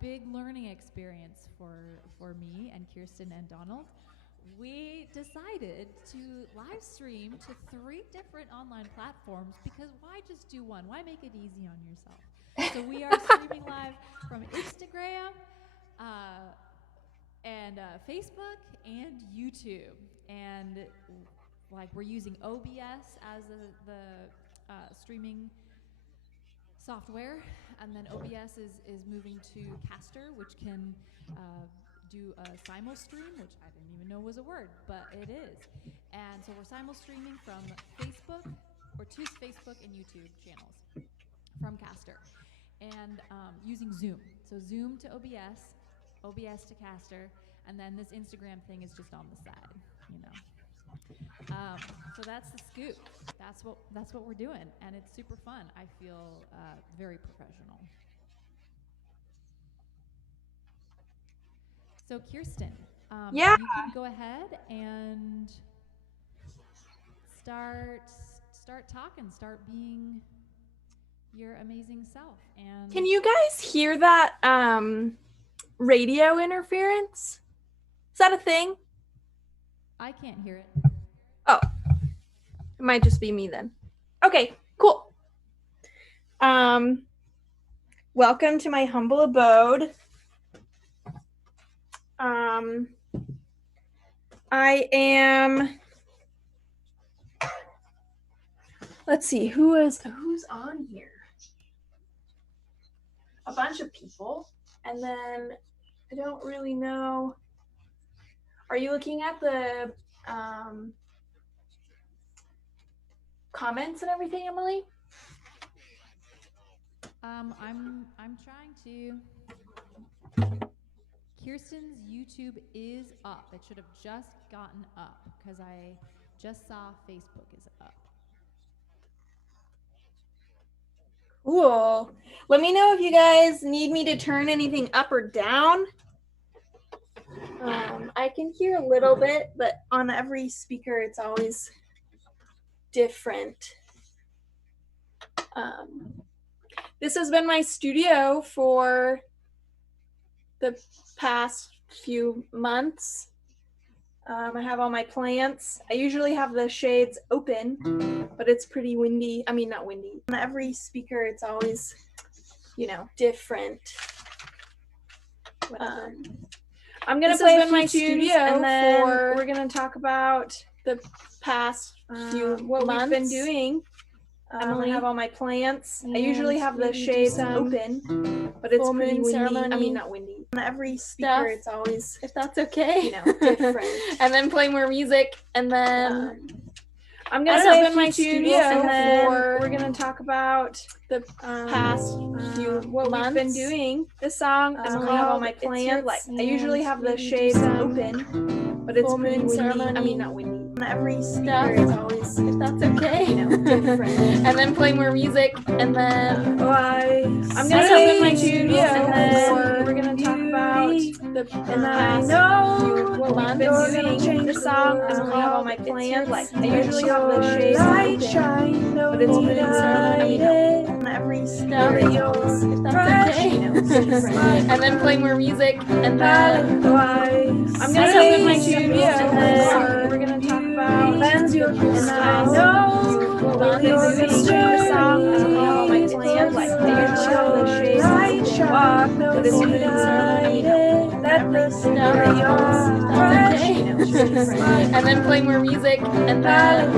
big learning experience for me and Kjirsten and Donald. We decided to live stream to 3 different online platforms because why just do one? Why make it easy on yourself? So we are streaming live from Instagram and Facebook and YouTube. And like we're using OBS as the streaming software, and then OBS is moving to Caster, which can do a simul stream, which I didn't even know was a word, but it is. And so we're simul streaming from Facebook, or 2 Facebook and YouTube channels from Caster, and using Zoom. So Zoom to OBS, OBS to Caster, and then this Instagram thing is just on the side, you know. So that's the scoop. That's what we're doing, and it's super fun. I feel very professional. So Kjirsten, you can go ahead and start talking, start being your amazing self. And can you guys hear that radio interference? Is that a thing? I can't hear it. Oh, it might just be me then. Okay, cool. Welcome to my humble abode. I am, let's see, who's on here? A bunch of people, and then I don't really know. Are you looking at the comments and everything, Emily? I'm trying to. Kjirsten's YouTube is up. It should have just gotten up because I just saw Facebook is up. Cool. Let me know if you guys need me to turn anything up or down. I can hear a little bit, but on every speaker, it's always different. This has been my studio for the past few months. I have all my plants. I usually have the shades open, but it's pretty windy. I mean, not windy. On every speaker, it's always, different. I'm going to play a few tunes, and then we're going to talk about the past few what months. We've been doing. I have all my plants. I usually have the shades open, but it's pretty windy. Ceremony. I mean, not windy. On every speaker, it's always, if that's okay, different. And then play more music, and then I'm gonna play in my studio, and then we're gonna talk about the past few what months. We've been doing. This song is called "All My Plants." I usually have the shades open, but it's pretty windy. Ceremony. I mean, not windy. On every speaker, it's always, if that's okay, different. And then play more music, and then I'm gonna play in my studio, and then we're gonna talk about the past few what months. We've been doing. This song is called "All My Plants." I usually have the shades open, but it's pretty ceremony. On every speaker, if that's okay, and then play more music, and then I'm gonna come in my studio, and then we're gonna talk about cleanse your crystal. And I know your this song is called "All My Plants." I usually have the shades open, but it's pretty ceremony. Let the and then play more music, and then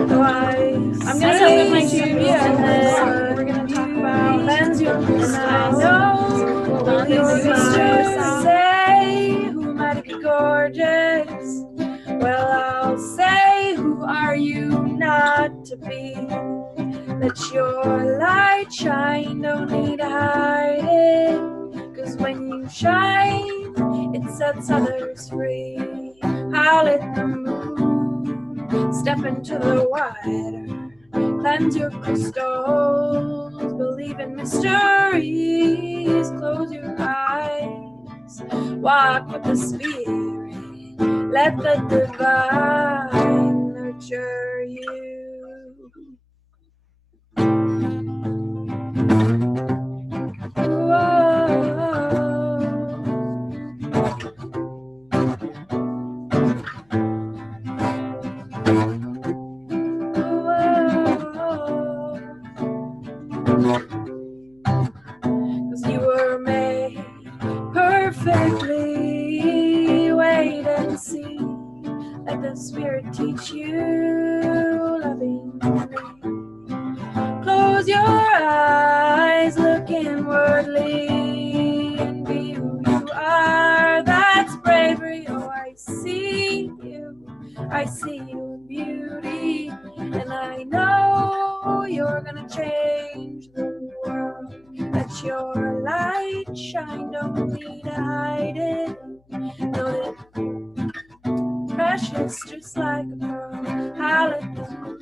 I'm gonna come in my studio, and then we're gonna talk about cleanse your crystal. And I know your sisters say who might be gorgeous. Well, I'll say, who are you not to be? Let your light shine, don't need to hide it. 'Cause when you shine, it sets others free. I'll let the moon step into the water. Cleanse your crystals, believe in mysteries. Close your eyes, walk with the spirit. Let the divine nurture you. Whoa. perfectly. Wait and see. Let the Spirit teach you lovingly. Close your eyes, look inwardly, and be who you are. That's bravery. Oh, I see you. I see your beauty, and I know you're gonna change the world. Let your light shine, don't need to hide it. Know that precious, just like a pearl. Hallelujah.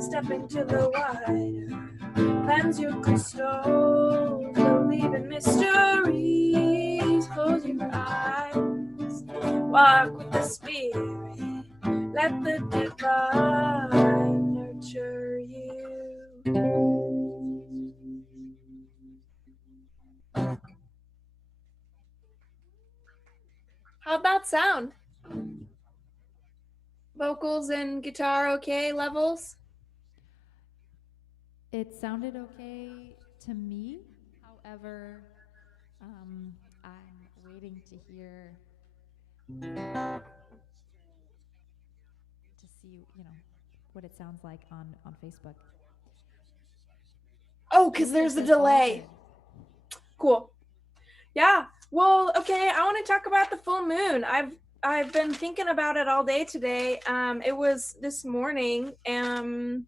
Step into the wider. Cleanse your crystals. Believe in mysteries. Close your eyes. Walk with the Spirit. Let the divine nurture you. How'd that sound? Vocals and guitar okay levels? It sounded okay to me. However, I'm waiting to hear to see, what it sounds like on Facebook. Oh, because there's a delay. Cool. Yeah. Well, okay, I want to talk about the full moon. I've been thinking about it all day today. It was this morning, and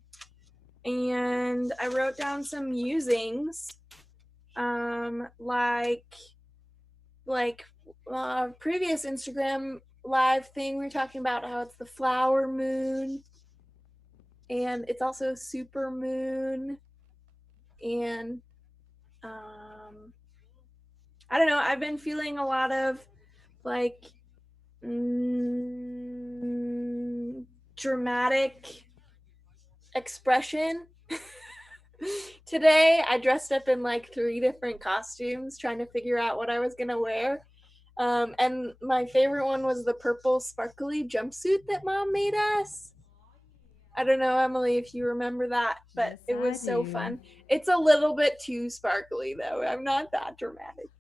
I wrote down some musings. Previous Instagram live thing, we were talking about how it's the flower moon, and it's also super moon, and I don't know, I've been feeling a lot of like dramatic expression. Today I dressed up in like 3 different costumes trying to figure out what I was gonna wear. And my favorite one was the purple sparkly jumpsuit that Mom made us. I don't know, Emily, if you remember that, but yes, it was so fun. It's a little bit too sparkly though. I'm not that dramatic.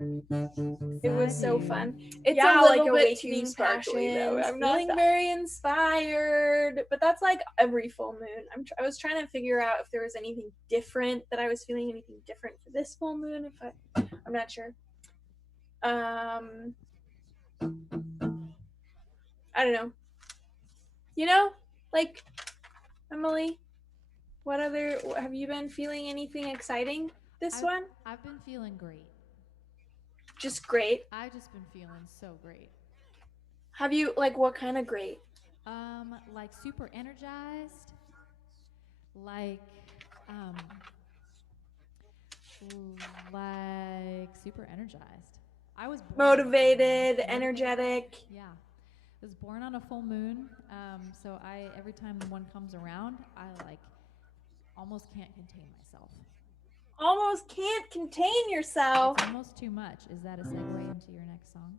It was so fun. It's a little bit too sparkly though. I'm feeling very inspired, but that's like every full moon. I was trying to figure out if there was anything different, that I was feeling anything different for this full moon. I'm not sure. I don't know. Like, Emily, have you been feeling anything exciting this one? I've been feeling great. Just great? I've just been feeling so great. Have you, like, what kind of great? Like super energized, like super energized. I was motivated, energetic. Yeah. I was born on a full moon, so every time one comes around, I like almost can't contain myself. Almost can't contain yourself. It's almost too much. Is that a segue into your next song?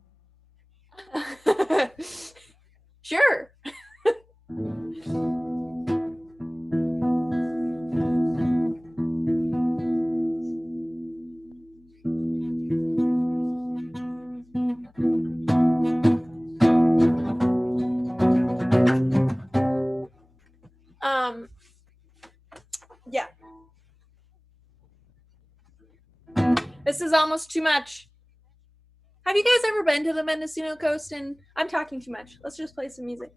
Sure. Yeah. This is almost too much. Have you guys ever been to the Mendocino Coast? And I'm talking too much. Let's just play some music.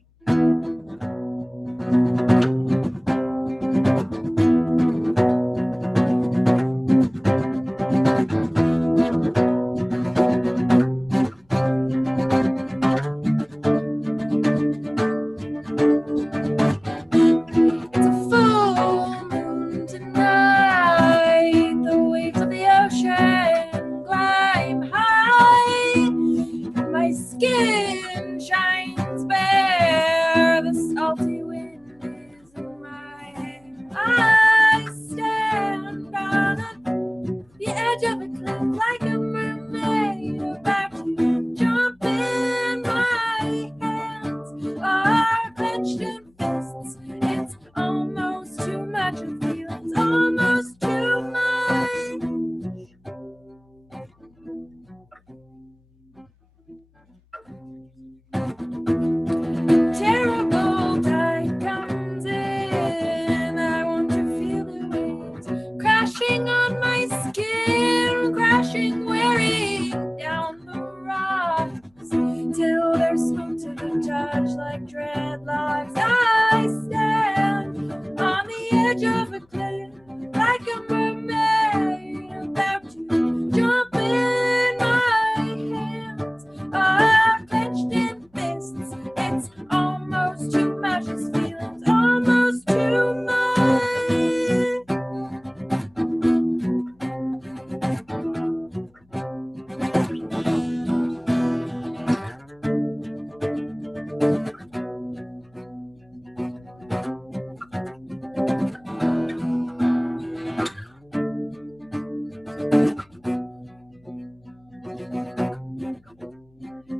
crashing, wearing down the rocks, till there's smoke to the touch like dreadlocks. I stand on the edge of a cliff like a mermaid about to jump in. My hands are clenched in fists. It's almost too much. This feeling's almost too much.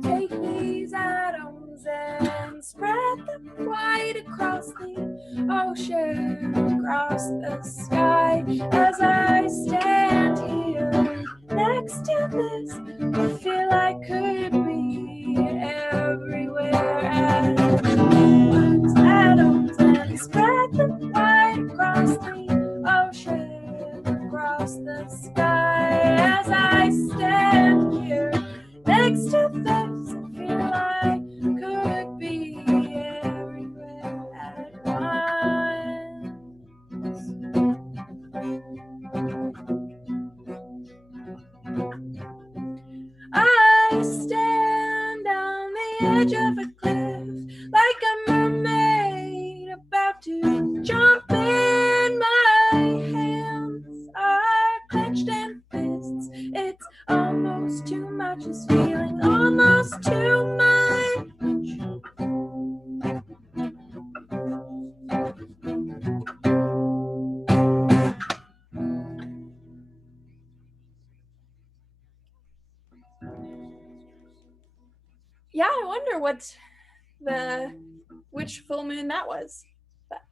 Take these atoms and spread them wide across the ocean, across the sky. As I stand here next to this, I feel I could be everywhere at once. Atoms and spread them wide across the ocean, across the sky. As I stand here next to this, I feel I could be everywhere at once. I stand on the edge of a cliff like a mermaid about to jump in. My hands are clenched in fists. It's almost too much. This feeling almost too much. Yeah, I wonder which full moon that was. But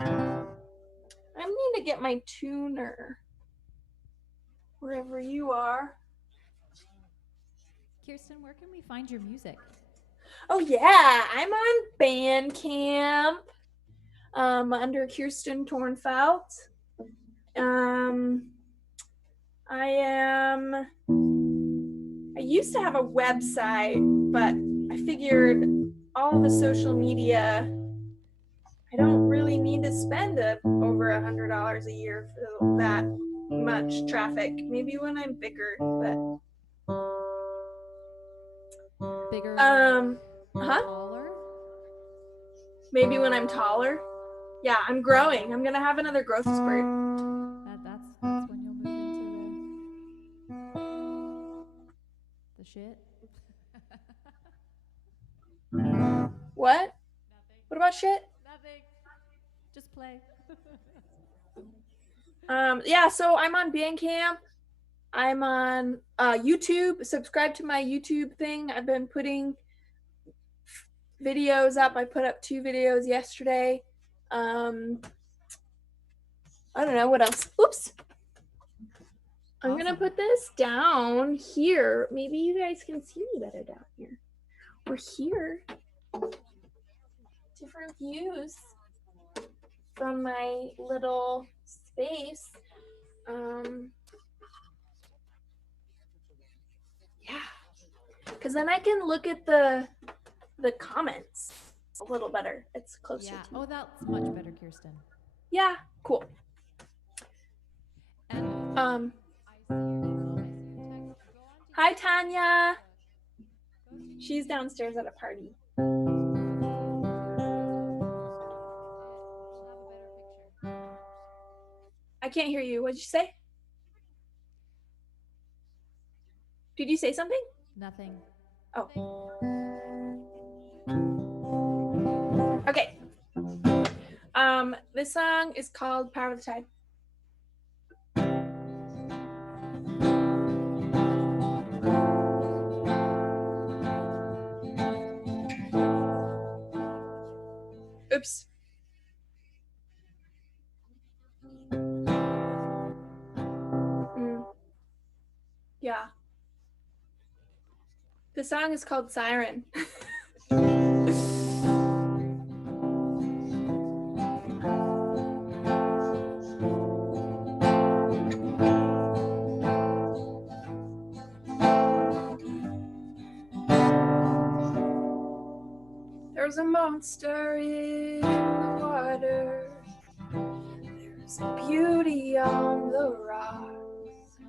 I need to get my tuner wherever you are. Kjirsten, where can we find your music? Oh yeah, I'm on Bandcamp under Kjirsten Tornfelt. I used to have a website, but I figured all the social media, I don't really need to spend over $100 a year for that much traffic. Maybe when I'm bigger, but bigger, taller? Maybe when I'm taller. Yeah, I'm growing. I'm gonna have another growth spurt. That's when you'll move into the shit. What? Nothing. What about shit? Nothing. Just play. Yeah, so I'm on Bandcamp. I'm on YouTube. Subscribe to my YouTube thing. I've been putting videos up. I put up 2 videos yesterday. I don't know what else. Oops. I'm gonna put this down here. Maybe you guys can see me better down here. Or here. Different views from my little space. Yeah. Because then I can look at the comments a little better. It's closer to me. Oh, that's much better, Kjirsten. Yeah, cool. And hi, Tanya. She's downstairs at a party. I can't hear you. What'd you say? Did you say something? Nothing. Oh. Okay. This song is called Power of the Tide. Oops. Yeah. The song is called Siren. There's a monster in the water. There's a beauty on the rocks.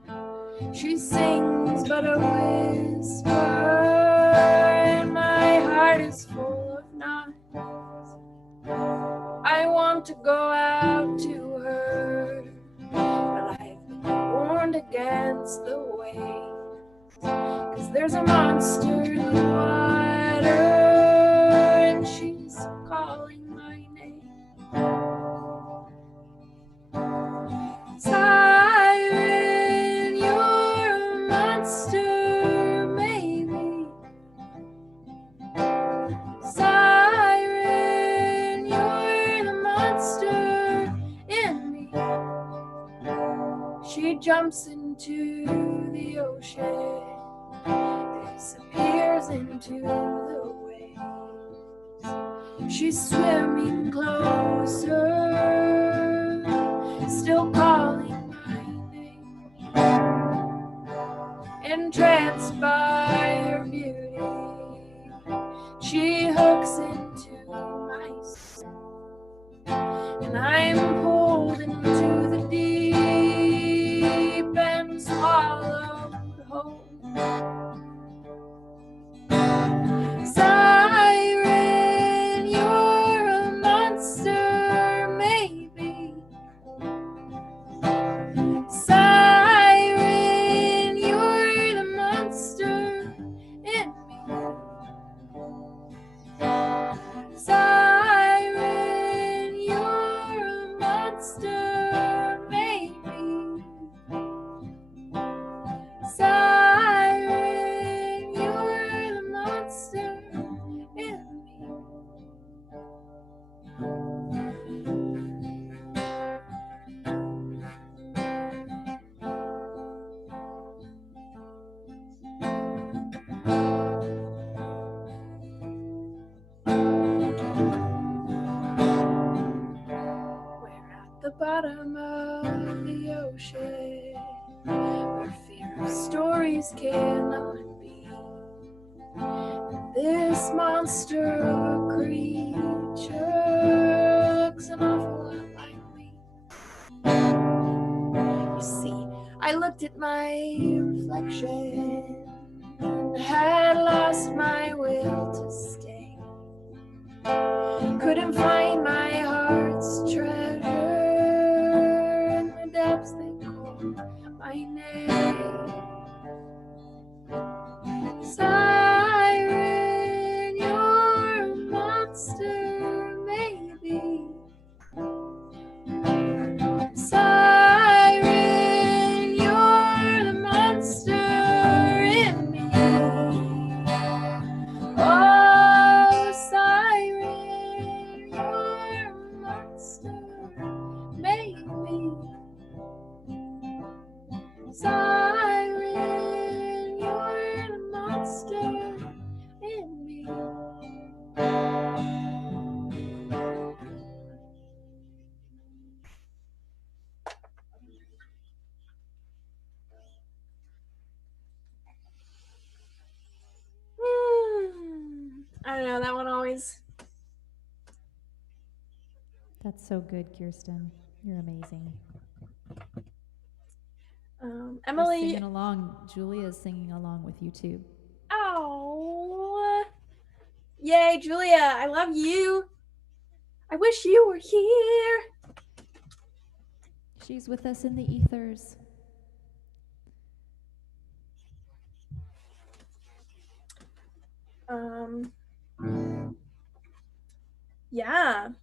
She sings but a whisper, and my heart is full of knots. I want to go out to her, but I've been warned against the waves, 'cause there's a monster in the water, and she's calling my name. Siren, you're a monster, maybe. Siren, you're the monster in me. She jumps into the ocean, disappears into the waves. She's swimming closer, still calling my name. Entranced by her beauty, she hooks into my soul, and I'm pulled into the deep and swallowed whole. Siren, you're a monster, maybe. Siren, you're the monster in me. Siren, you're a monster, maybe. Siren, you're the monster in me. We're at the bottom of the ocean, where fear of stories cannot be. This monster of a creature looks an awful lot like me. You see, I looked at my reflection and had lost my will to stay. Couldn't find my heart's treasure in the depths they called my name. Siren, you're a monster, maybe. Siren, you're the monster in me. Oh, Siren, you're a monster, maybe. Siren, you're the monster in me. I don't know, that one always. That's so good, Kjirsten. You're amazing. Emily. We're singing along. Julia's singing along with you too. Oh, yay, Julia! I love you. I wish you were here. She's with us in the ethers. Yeah.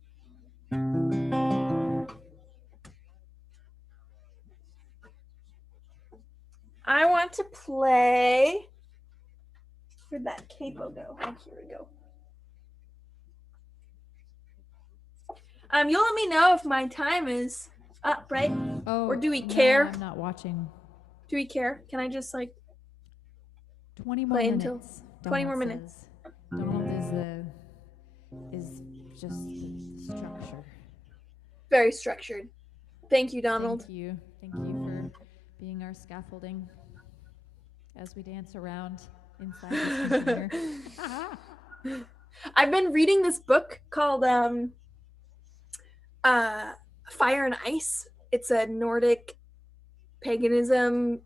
I want to play. Where'd that capo go? Oh, here we go. You'll let me know if my time is up, right? Oh, or do we care? No, I'm not watching. Do we care? Can I just like 20 more play minutes? Until 20 more minutes. Donald is just the structure. Very structured. Thank you, Donald. Thank you for being our scaffolding as we dance around inside this container. I've been reading this book called Fire and Ice. It's a Nordic paganism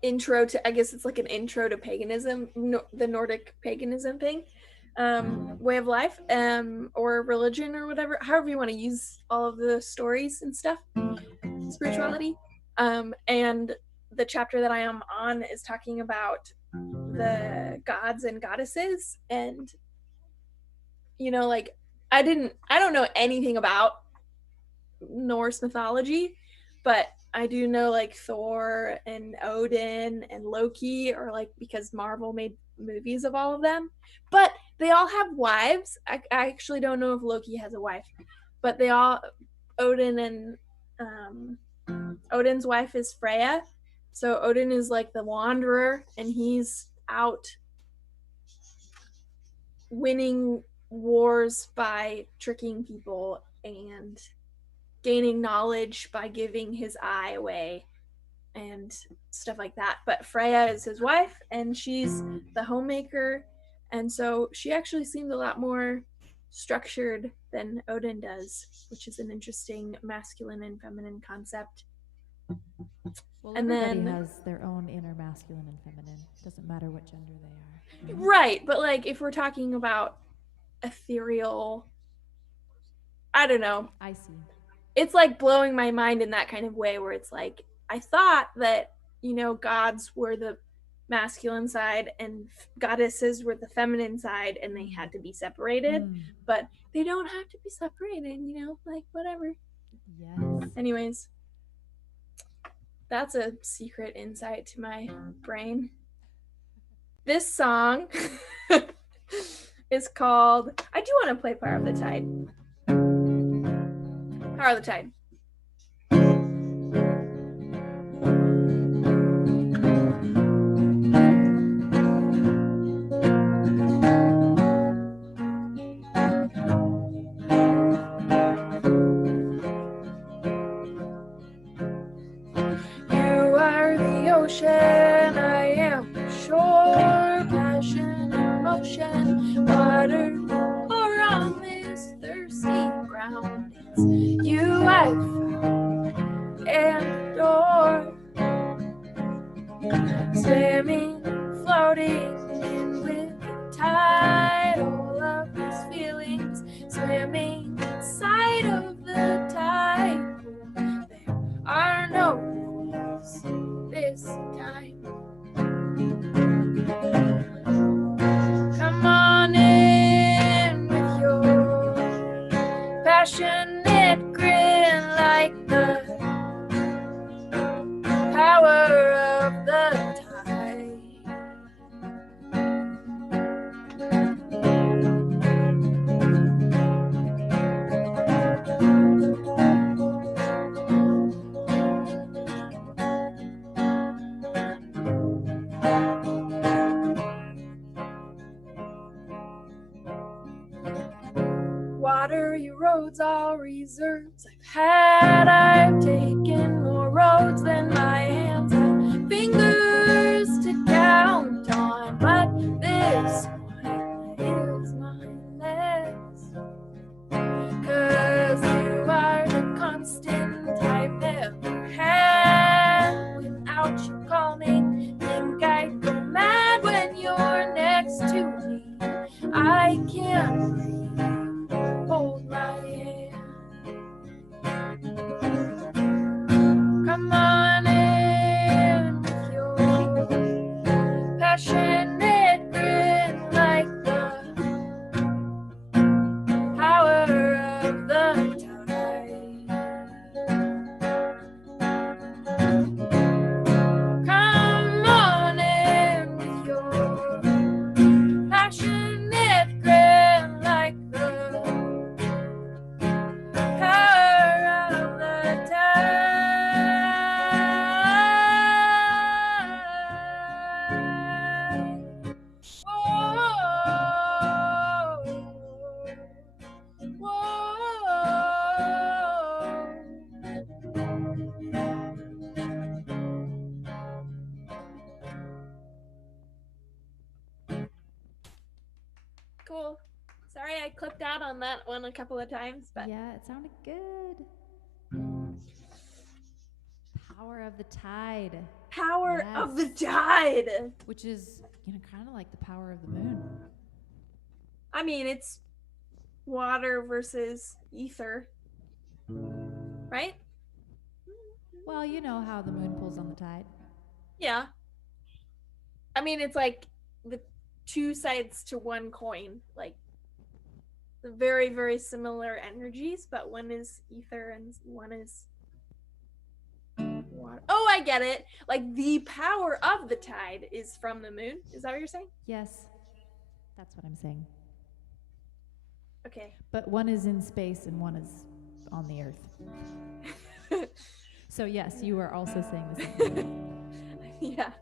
intro to, I guess it's like an intro to paganism, the Nordic paganism thing, way of life, or religion or whatever, however you want to use all of the stories and stuff, spirituality. And the chapter that I am on is talking about the gods and goddesses, and like I don't know anything about Norse mythology, but I do know like Thor and Odin and Loki, or like because Marvel made movies of all of them, but they all have wives. I actually don't know if Loki has a wife, but Odin and Odin's wife is Freya. So Odin is like the wanderer, and he's out winning wars by tricking people and gaining knowledge by giving his eye away and stuff like that. But Freya is his wife, and she's the homemaker, and so she actually seemed a lot more structured than Odin does, which is an interesting masculine and feminine concept. Well, and everybody has their own inner masculine and feminine. Doesn't matter what gender they are. Right, but like if we're talking about ethereal, I don't know. I see. It's like blowing my mind in that kind of way, where it's like, I thought that, gods were the masculine side and goddesses were the feminine side, and they had to be separated, but they don't have to be separated, like whatever. Yes. Anyways, that's a secret insight to my brain. This song is called, I do want to play Power of the Tide. Power of the Tide. You are the ocean, I am the shore, passion, emotion, water, pour on this thirsty ground. It's you I've found and adore, swimming, floating in with the tide, all of these feelings, swimming inside of the tide. There are no rules this time. Come on in with your passionate grin, like the power of the tide. Water erodes all reserves I've taken more roads than my hands have fingers to count on, but this one is mine less. 'Cause you are the constant I've never had. Without you calming, think I go mad when you're next to me. I can't breathe. Hold my hand. Cool. Sorry I clipped out on that one a couple of times, but yeah, it sounded good. Power of the tide. Power of the tide. Which is, kind of like the power of the moon. I mean, it's water versus ether. Right? Well, you know how the moon pulls on the tide. Yeah. I mean, it's like the two sides to one coin. Like, the very, very similar energies, but one is ether and one is water. Oh, I get it. Like, the power of the tide is from the moon. Is that what you're saying? Yes. That's what I'm saying. Okay. But one is in space and one is on the earth. So yes, you are also saying the same thing. Yeah.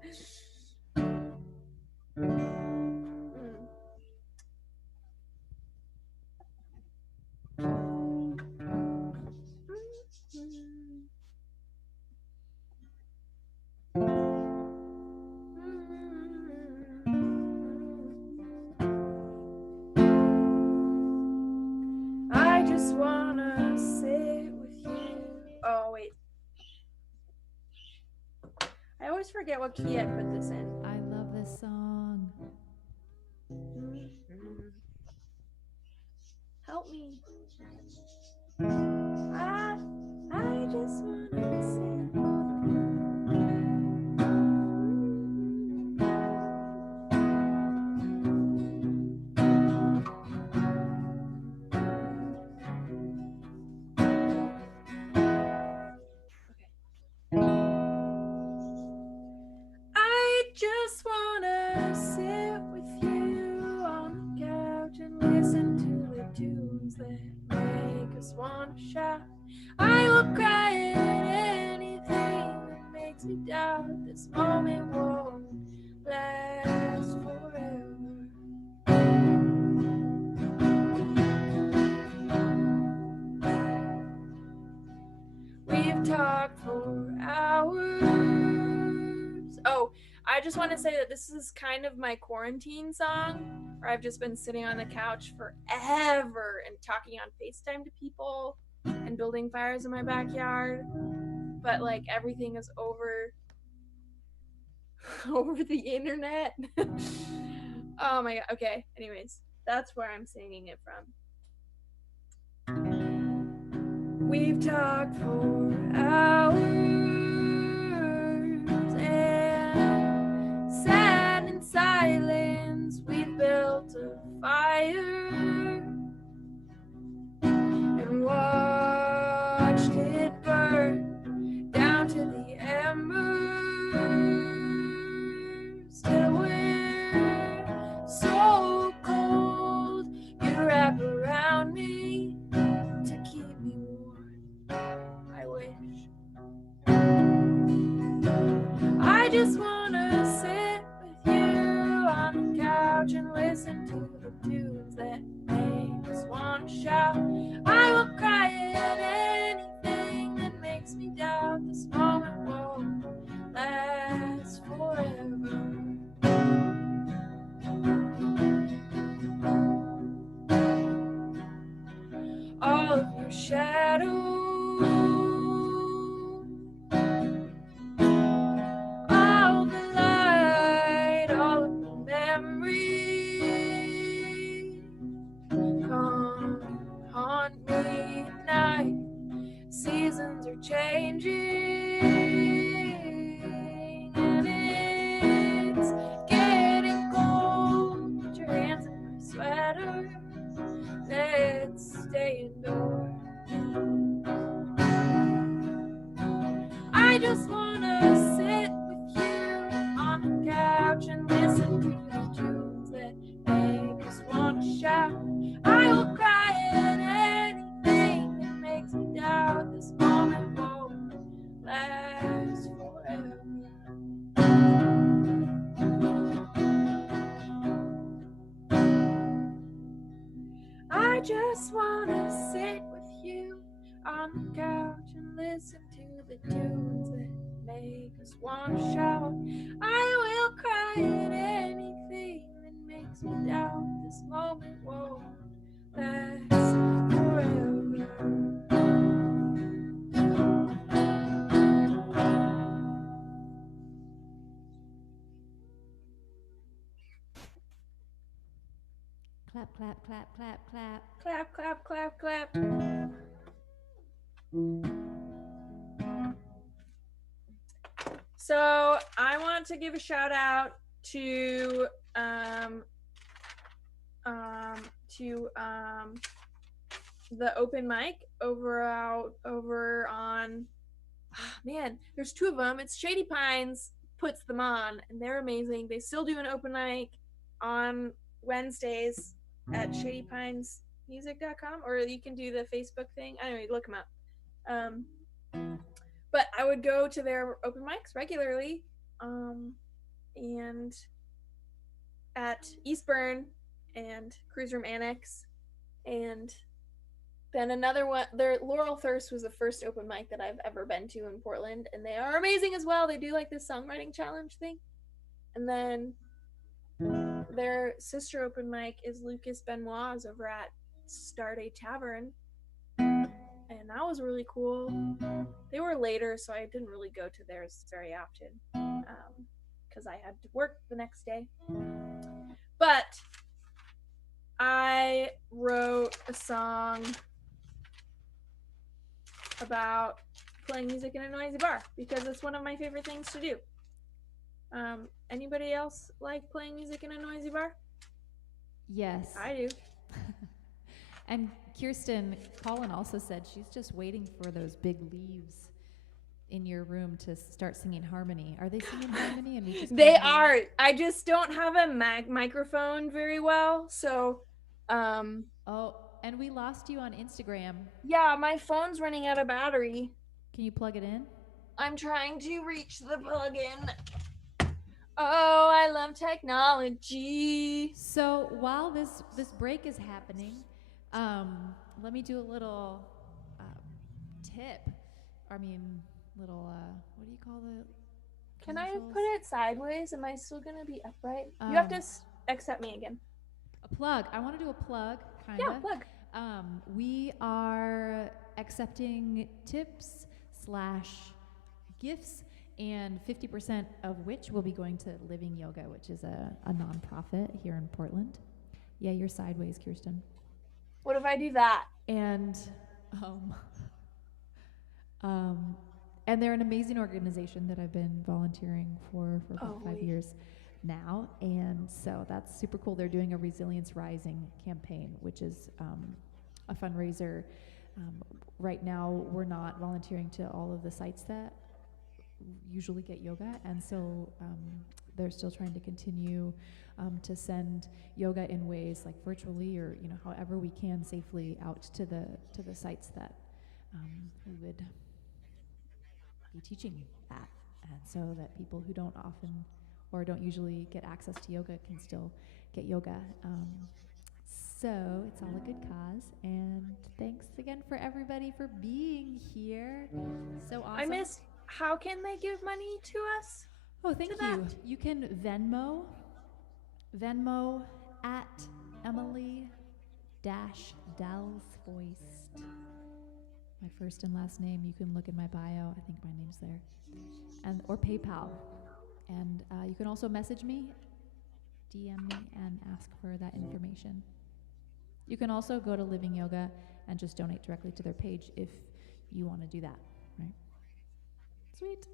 I just wanna sit with you. Oh, wait. I always forget what key I put this in. I love this song. Help me. I just wanna sit. I just wanna sit with you on the couch and listen to the tunes that make us want to shout. I will cry at anything that makes me doubt this moment won't last forever. We've talked for hours. Oh, I just want to say that this is kind of my quarantine song, where I've just been sitting on the couch forever and talking on FaceTime to people and building fires in my backyard. But like everything is over the internet. Oh my god. Okay. Anyways, that's where I'm singing it from. We've talked for hours and sat in silence. We've built a fire and watched it burn down to the embers. Till we're so cold, you wrap around me to keep me warm. I wish. I just wanna sit with you on the couch and listen to the tunes that make us wanna shout. I will cry at anything that makes me doubt this moment won't last forever. All of your shadows, all the light, all of the memories come haunt me at night. Seasons are changing and it's getting cold. Put your hands in my sweater. Let's stay indoors. I just wanna sit with you on the couch and listen to the tunes that make us wanna shout. I will cry at anything that makes me doubt this moment won't last forever. I just wanna sit with you on the couch and listen to the tunes that make us wanna shout. I will cry at anything that makes knocks me down. This moment won't last forever. Clap, clap, clap, clap, clap. Clap, clap, clap, clap. So I want to give a shout out to the open mic over on man, there's two of them. It's Shady Pines puts them on, and they're amazing. They still do an open mic on Wednesdays at shadypinesmusic.com, or you can do the Facebook thing. Anyway, look them up. But I would go to their open mics regularly, and at Eastburn and Cruise Room Annex, and then another one. Their Laurel Thirst was the first open mic that I've ever been to in Portland, and they are amazing as well. They do like this songwriting challenge thing, and then their sister open mic is Lucas Benoit's over at Starday Tavern, and that was really cool. They were later, so I didn't really go to theirs very often because I had to work the next day. But I wrote a song about playing music in a noisy bar because it's one of my favorite things to do. Anybody else like playing music in a noisy bar? Yes. I do. And Kjirsten, Colin also said she's just waiting for those big leaves in your room to start singing harmony. Are they singing harmony? And we just They are. I just don't have a microphone very well, so Oh, and we lost you on Instagram. Yeah, my phone's running out of battery. Can you plug it in? I'm trying to reach the plug-in. Oh, I love technology. So while this break is happening, let me do a little tip. I mean, little what do you call it? Can I put it sideways? Am I still gonna be upright? You have to accept me again. A plug. I want to do a plug, kind of. Yeah, plug. We are accepting tips/gifts, and 50% of which will be going to Living Yoga, which is a nonprofit here in Portland. Yeah, you're sideways, Kjirsten. What if I do that? And and they're an amazing organization that I've been volunteering for about 5 years now, and so that's super cool. They're doing a Resilience Rising campaign, which is a fundraiser. Right now, we're not volunteering to all of the sites that usually get yoga, and so they're still trying to continue to send yoga in ways like virtually or however we can safely out to the sites that we would be teaching at, and so that people who don't often or don't usually get access to yoga can still get yoga. So it's all a good cause, and thanks again for everybody for being here. So awesome. I missed. How can they give money to us? Oh, thank you. You can Venmo at Emily-Dalsfoist. My first and last name. You can look in my bio. I think my name's there. Or PayPal. And you can also message me, DM me, and ask for that information. You can also go to Living Yoga and just donate directly to their page if you want to do that, right? Sweet.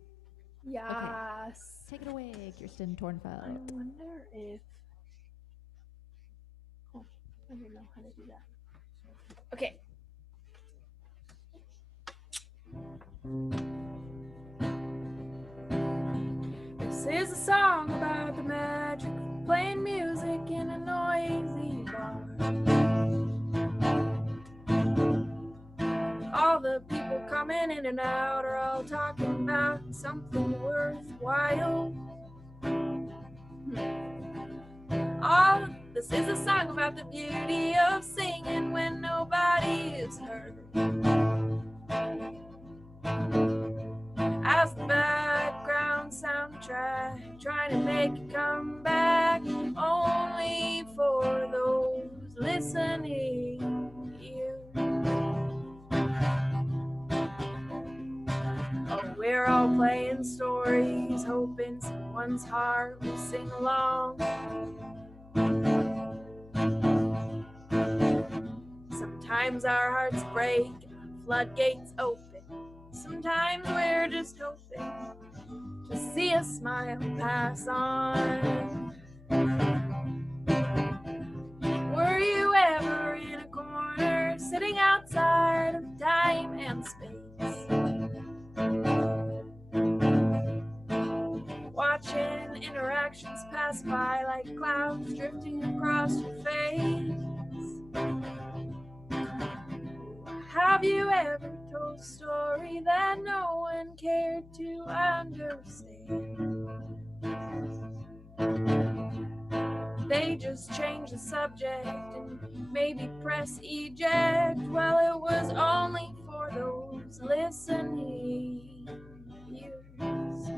Yes. Okay. Take it away, Kjirsten Tornfelt. I wonder if... Oh, I don't know how to do that. Okay. This is a song about the magic of playing music in a noisy bar. All the people coming in and out are all talking about something worthwhile. This is a song about the beauty of singing when nobody is heard. As the background soundtrack, trying to make it come back, only for listening ears. Oh, we're all playing stories, hoping someone's heart will sing along. Sometimes our hearts break and floodgates open. Sometimes we're just hoping to see a smile pass on. Were you ever in a corner, sitting outside of time and space, watching interactions pass by like clouds drifting across your face? Have you ever told a story that no one cared to understand? They just changed the subject and maybe press eject. Well, it was only for those listening ears.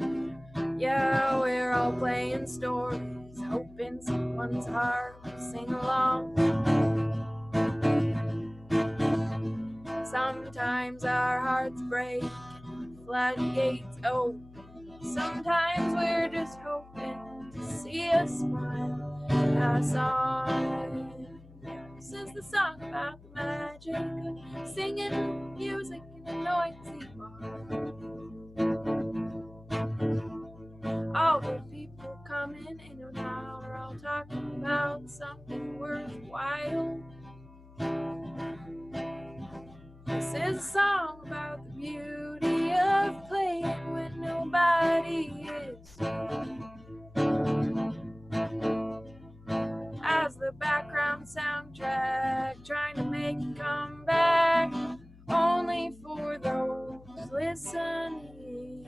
Yeah, we're all playing stories, hoping someone's heart will sing along. Sometimes our hearts break and floodgates open. Sometimes we're just hoping to see a smile pass on. This is the song about the magic of singing music in a noisy bar. All the people coming in and out are all talking about something worthwhile. This is a song about the beauty of playing when nobody is. As the background soundtrack, trying to make a comeback, only for those listening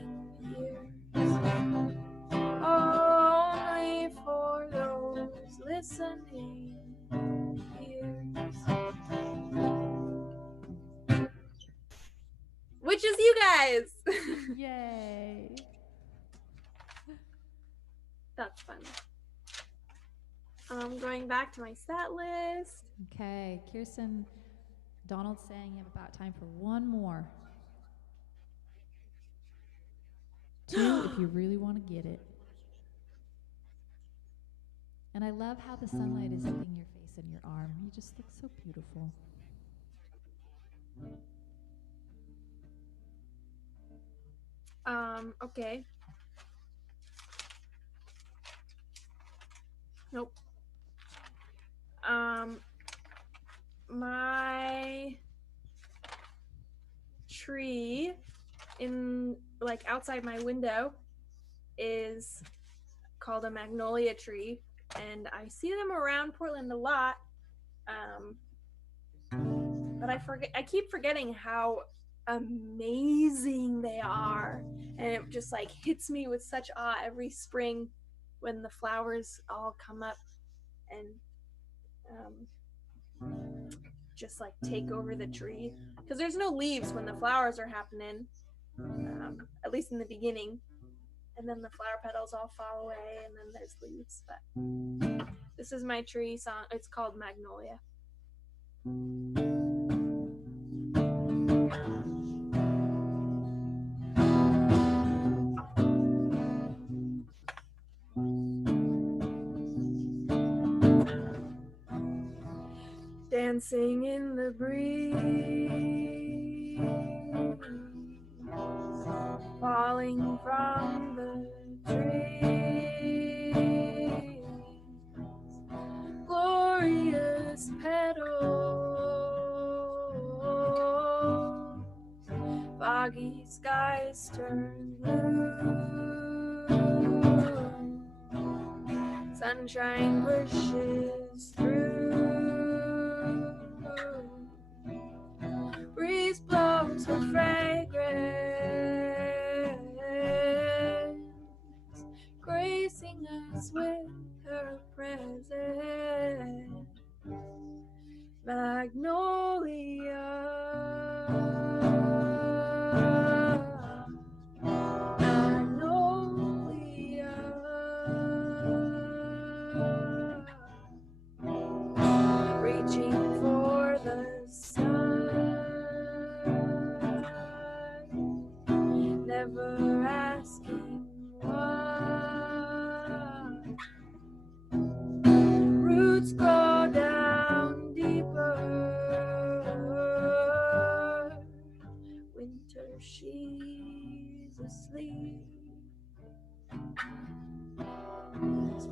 ears. Only for those listening ears. Which is you guys. Yay. That's fun. Going back to my stat list. Okay, Kjirsten, Donald's saying you have about time for one more. 2 if you really want to get it. And I love how the sunlight is hitting your face and your arm. You just look so beautiful. Okay. Nope. My tree in like outside my window is called a magnolia tree, and I see them around Portland a lot. But I keep forgetting how amazing they are, and it just like hits me with such awe every spring when the flowers all come up and just like take over the tree, because there's no leaves when the flowers are happening, at least in the beginning, and then the flower petals all fall away and then there's leaves. But this is my tree song. It's called Magnolia. Dancing in the breeze, falling from the trees, glorious petals, foggy skies turn blue, sunshine pushes through. Breeze blows her fragrance, gracing us with her presence. Magnolia, magnolia, reaching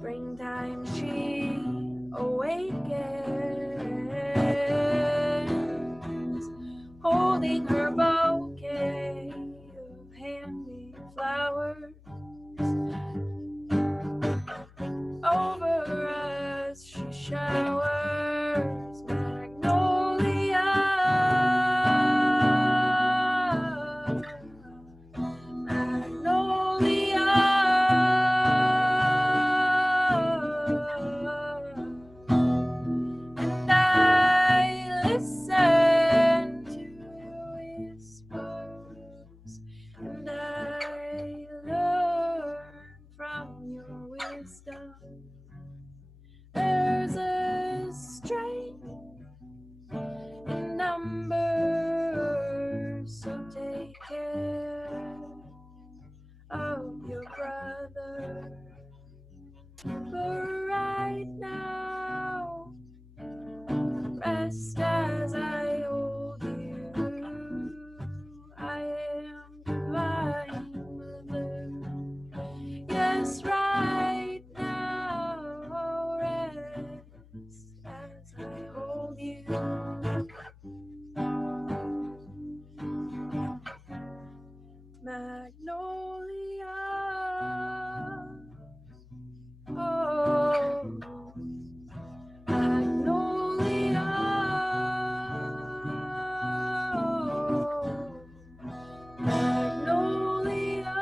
springtime she awakens, holding her bouquet of handmade flowers. Over us she showers magnolia, magnolia, and I listen to whispers, and I learn from your wisdom. There's a strength in numbers, so take care of your brother. But right now, rest as I hold you. I am divine mother. Yes, right now, rest as I hold you. Magnolia, oh, magnolia, oh, magnolia, magnolia.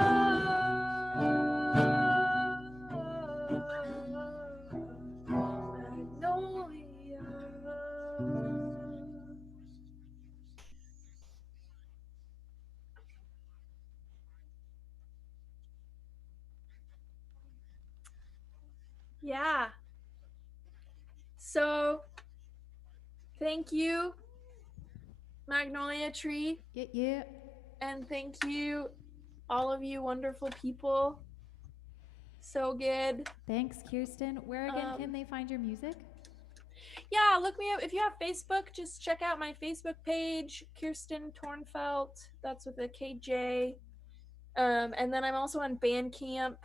Yeah. So, thank you, Magnolia Tree. Yeah. And thank you, all of you wonderful people. So good. Thanks, Kjirsten. Where again can they find your music? Yeah, look me up. If you have Facebook, just check out my Facebook page, Kjirsten Tornfelt. That's with a KJ. And then I'm also on Bandcamp.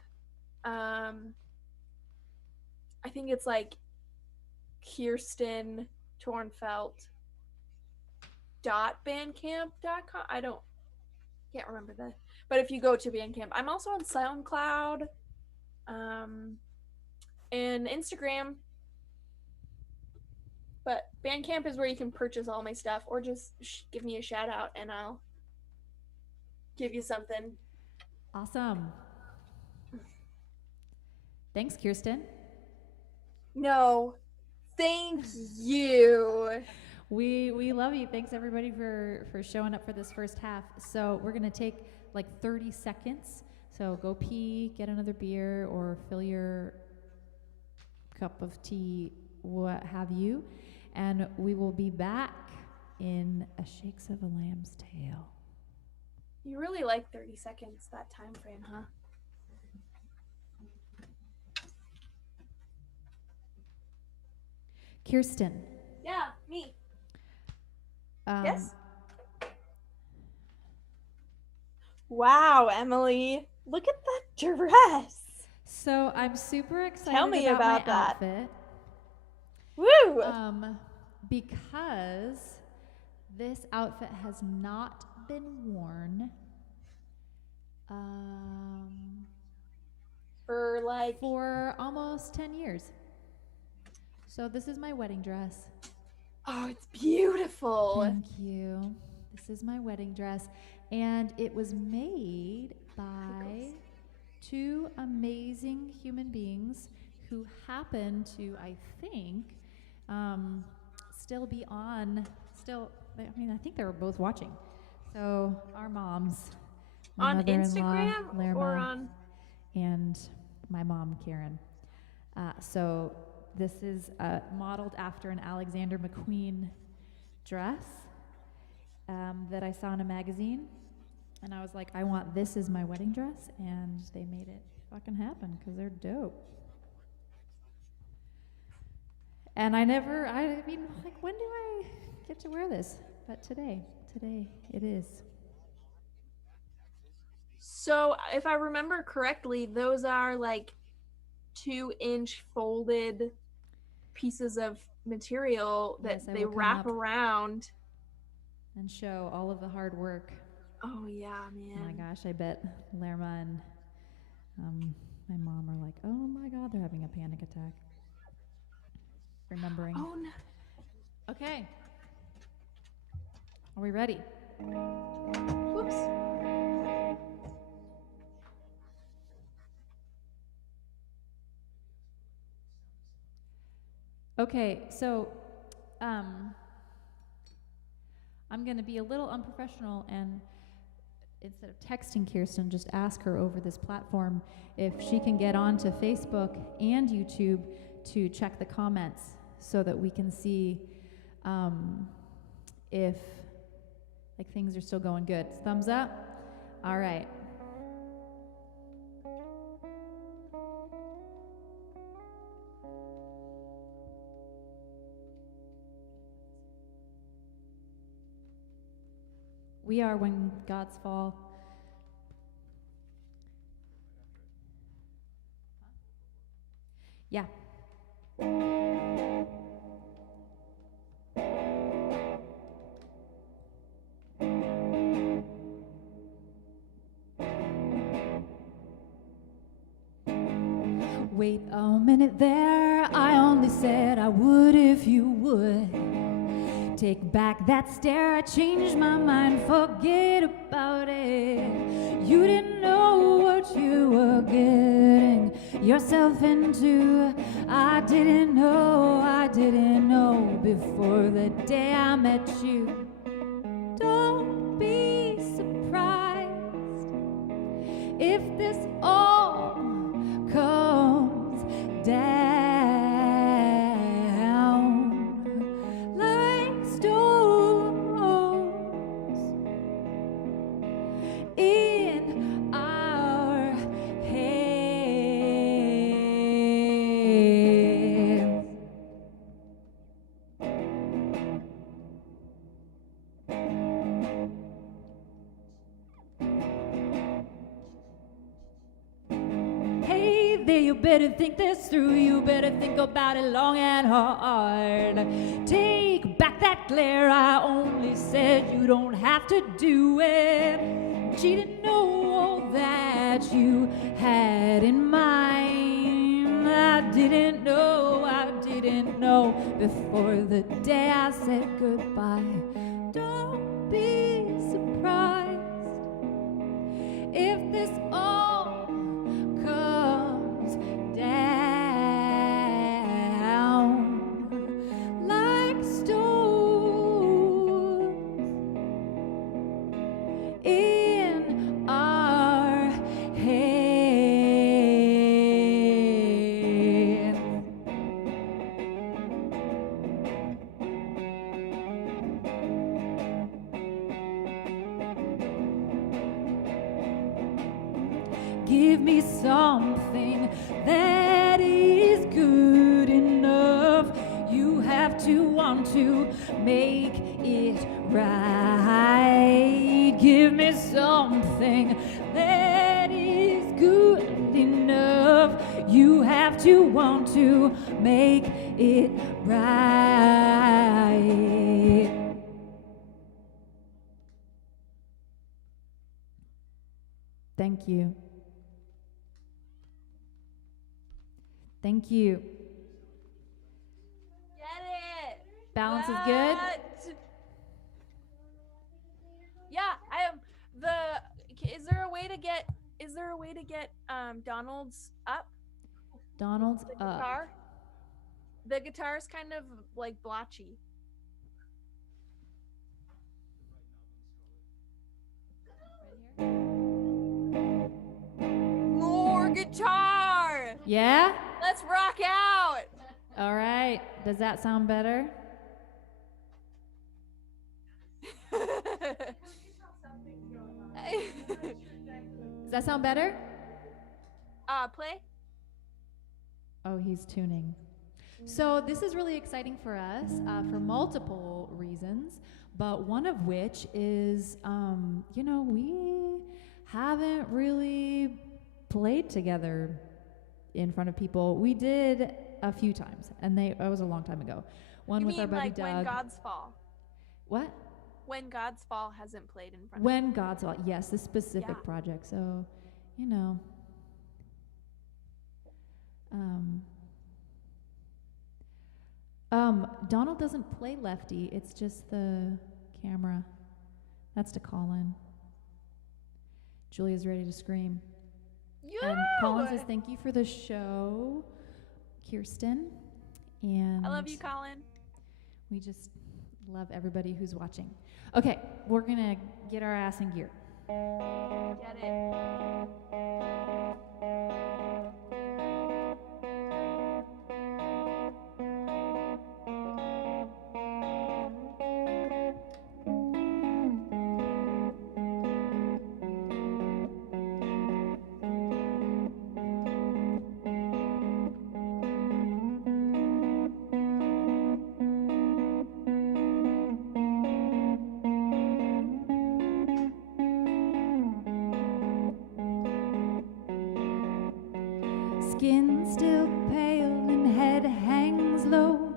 I think it's like Kjirsten Tornfelt .bandcamp.com. Can't remember that. But if you go to Bandcamp, I'm also on SoundCloud, and Instagram. But Bandcamp is where you can purchase all my stuff, or just give me a shout out and I'll give you something. Awesome. Thanks, Kjirsten. No, thank you. We love you. Thanks everybody for showing up for this first half. So we're gonna take like 30 seconds. So go pee, get another beer, or fill your cup of tea, what have you. And we will be back in A Shakes of a Lamb's Tail. You really like 30 seconds, that time frame, huh? Kjirsten. Yeah, me. Yes? Wow, Emily. Look at that dress. So I'm super excited Tell me about my that. outfit. Woo! Because this outfit has not been worn for almost 10 years. So this is my wedding dress. Oh, it's beautiful. Thank you. This is my wedding dress, and it was made by two amazing human beings who happen to, I think, still be on. I think they were both watching. So our moms, my on mother-in-law, Instagram Lerma, or on, and my mom, Karen. So this is modeled after an Alexander McQueen dress that I saw in a magazine. And I was like, I want this as my wedding dress. And they made it fucking happen because they're dope. And when do I get to wear this? But today it is. So if I remember correctly, those are like 2-inch folded pieces of material that they wrap around and show all of the hard work. Oh yeah, man. Oh my gosh, I bet Lerma and my mom are like, oh my god, they're having a panic attack. Remembering. Oh no. Okay. Are we ready? Whoops. Okay, so I'm going to be a little unprofessional and instead of texting Kjirsten, just ask her over this platform if she can get onto Facebook and YouTube to check the comments so that we can see if like things are still going good. Thumbs up? All right. We are when gods fall. Yeah. Wait a minute there, I only said I would if you would. Take back that stare, I changed my mind, forget about it. You didn't know what you were getting yourself into. I didn't know before the day I met you. Don't be surprised if this all comes down. You better think this through, you better think about it long and hard. Take back that glare, I only said you don't have to do it. She didn't know all that you had in mind. I didn't know before the day I said goodbye. Don't be surprised if this all comes down like stones in our hands. Give me something that is good enough. You have to want to make it right. Give me something that is good enough. You have to want to make it right. Thank you. Thank you. Get it. Balance is good? Yeah, I am is there a way to get Donald's up? Donald's the guitar? The guitar is kind of like blotchy. More guitar. Yeah? Let's rock out. All right. Does that sound better? Does that sound better? Play. Oh, he's tuning. So this is really exciting for us for multiple reasons, but one of which is, we haven't really played together in front of people. We did a few times, and it was a long time ago. One with our buddy Doug. When Gods Fall? What? When Gods Fall hasn't played in front of When Gods Fall, yes, the specific project. So, you know. Donald doesn't play lefty. It's just the camera. That's to Colin. Julia's ready to scream. Yeah. And Colin says thank you for the show, Kjirsten. And I love you, Colin. We just love everybody who's watching. Okay, we're gonna get our ass in gear. Get it. Skin still pale and head hangs low.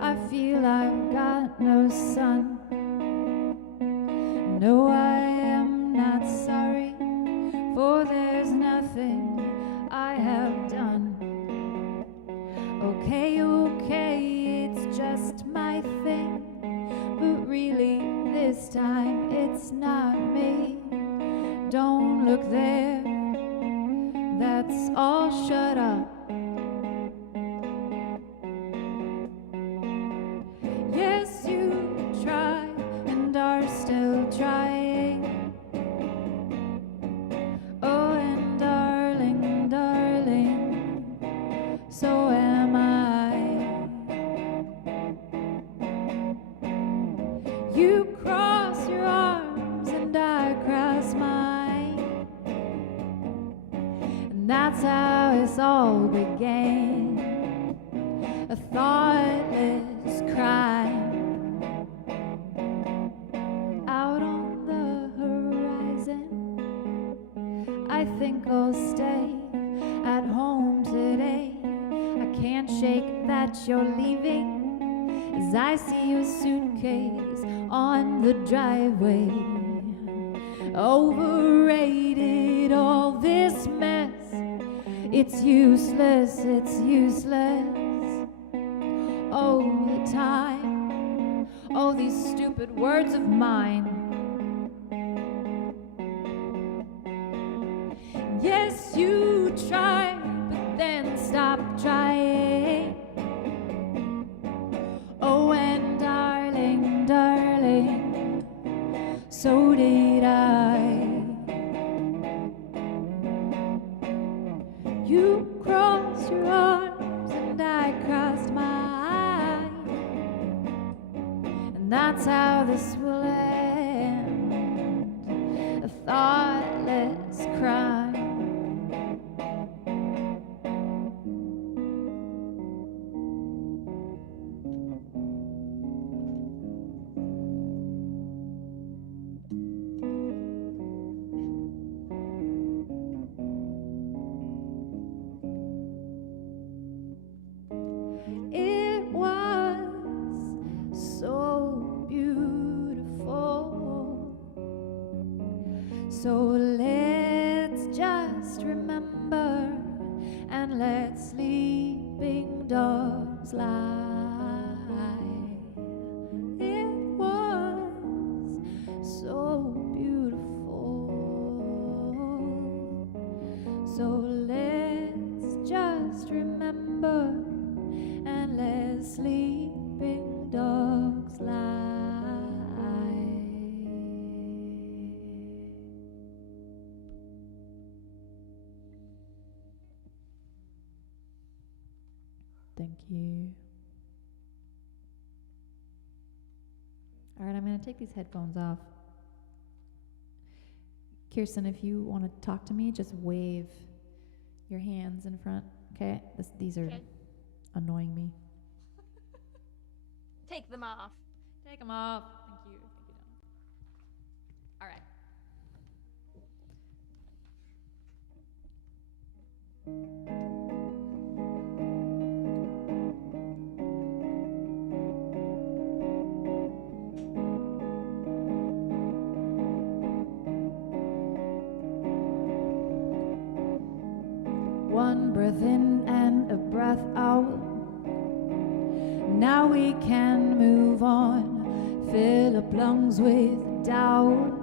I feel I've got no sun. No, I am not sorry, for there's nothing I have done. Okay, it's just my thing, but really this time it's not me. Don't look there, that's all, shut up. Yes, you try and are still trying. Oh, and darling, darling, so am I. You cross your arms and I cross mine. And that's how it's all began. A thoughtless crime out on the horizon. I think I'll stay at home today. I can't shake that you're leaving, as I see your suitcase on the driveway. Overrated, all this mess. It's useless, it's useless. Oh, the time, oh, these stupid words of mine. Yes, you try, but then stop trying. Oh, and darling, darling, so did I. You crossed your arms and I crossed mine, and that's how this will end. A thoughtless crime. It was so beautiful. So let's just remember and let sleeping dogs lie. It was so beautiful. So let's just remember and let sleeping dogs lie. Thank you. All right, I'm going to take these headphones off. Kjirsten, if you want to talk to me, just wave your hands in front. Okay? These are annoying me. Take them off. Take them off. Thank you. Thank you, Donna. All right. One breath in and a breath out. Now we can move on. Fill up lungs with doubt.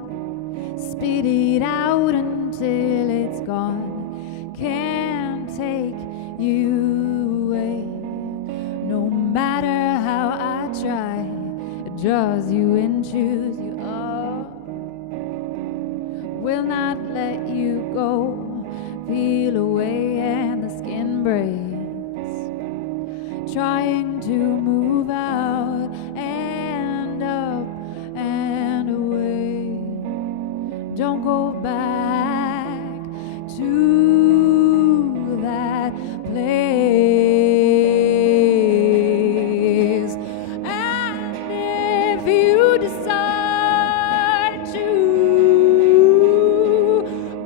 Spit it out until it's gone. Can't take you away. No matter how I try, it draws you in, chews you up. Will not let you go. Feel away and the skin breaks. Trying to move out and up and away. Don't go back to that place. And if you decide to,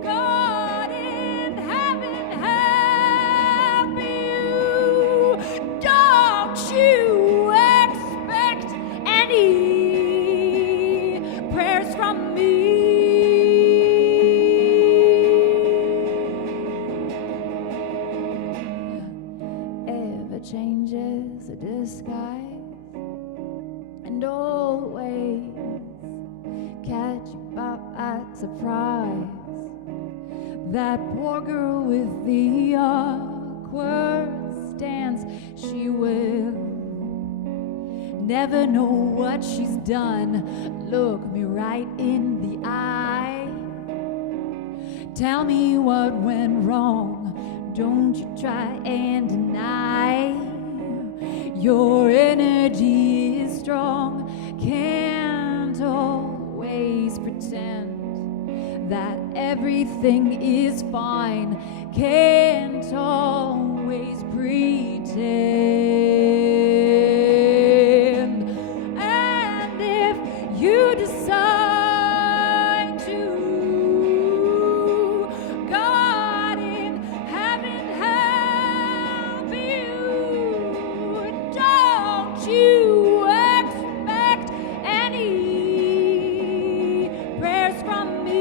God in heaven help you. Don't you expect any prayers from me. Ever changes a disguise and always catch you by surprise. That poor girl with the awkward stance, she will never know what she's done. Look me right in the eye. Tell me what went wrong. Don't you try and deny. Your energy is strong. Can't always pretend that everything is fine. Can't always pretend. And if you decide to, God in heaven help you. Don't you expect any prayers from me.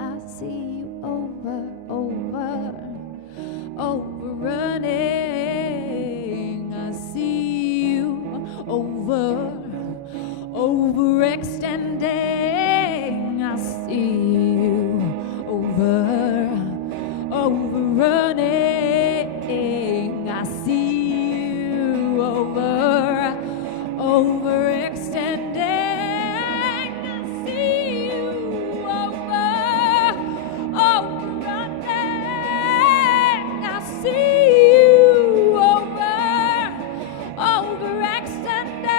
I see you overrunning. I see you overextending. I see you overrunning. I see you overextending. I see you overrunning. I see you overextending.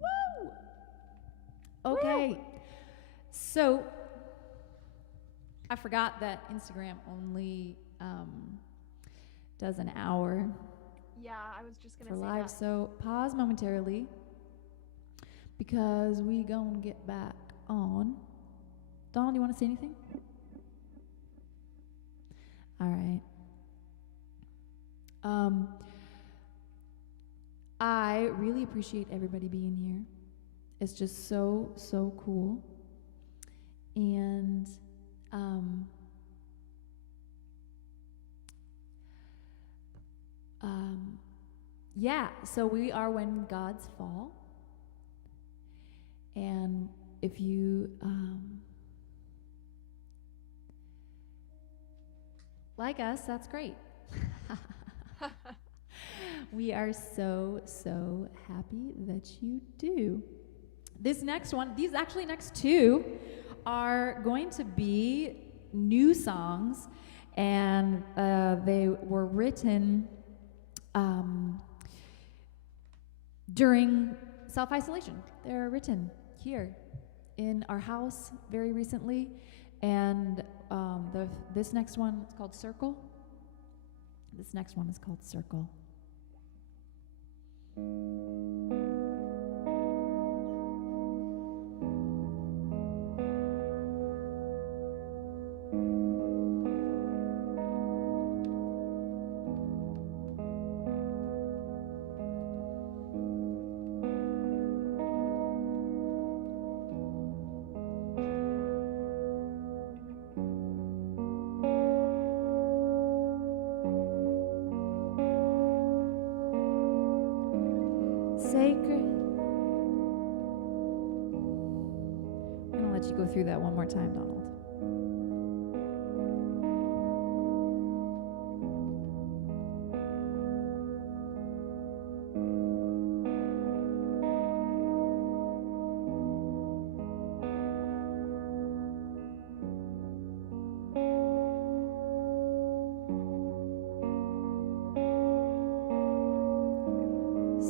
Woo! Okay. So I forgot that Instagram only does an hour Yeah, I was just gonna for say live. that. So pause momentarily because we gonna get back on. Donald, you want to say anything? All right. I really appreciate everybody being here. It's just so cool. And yeah, so we are When Gods Fall. And if you like us, that's great. We are so happy that you do. This next one, these actually next two are going to be new songs, and they were written during self-isolation. They're written here in our house very recently, and this next one is called Circle. This next one is called Circle. sacred. I'm going to let you go through that one more time, Donald.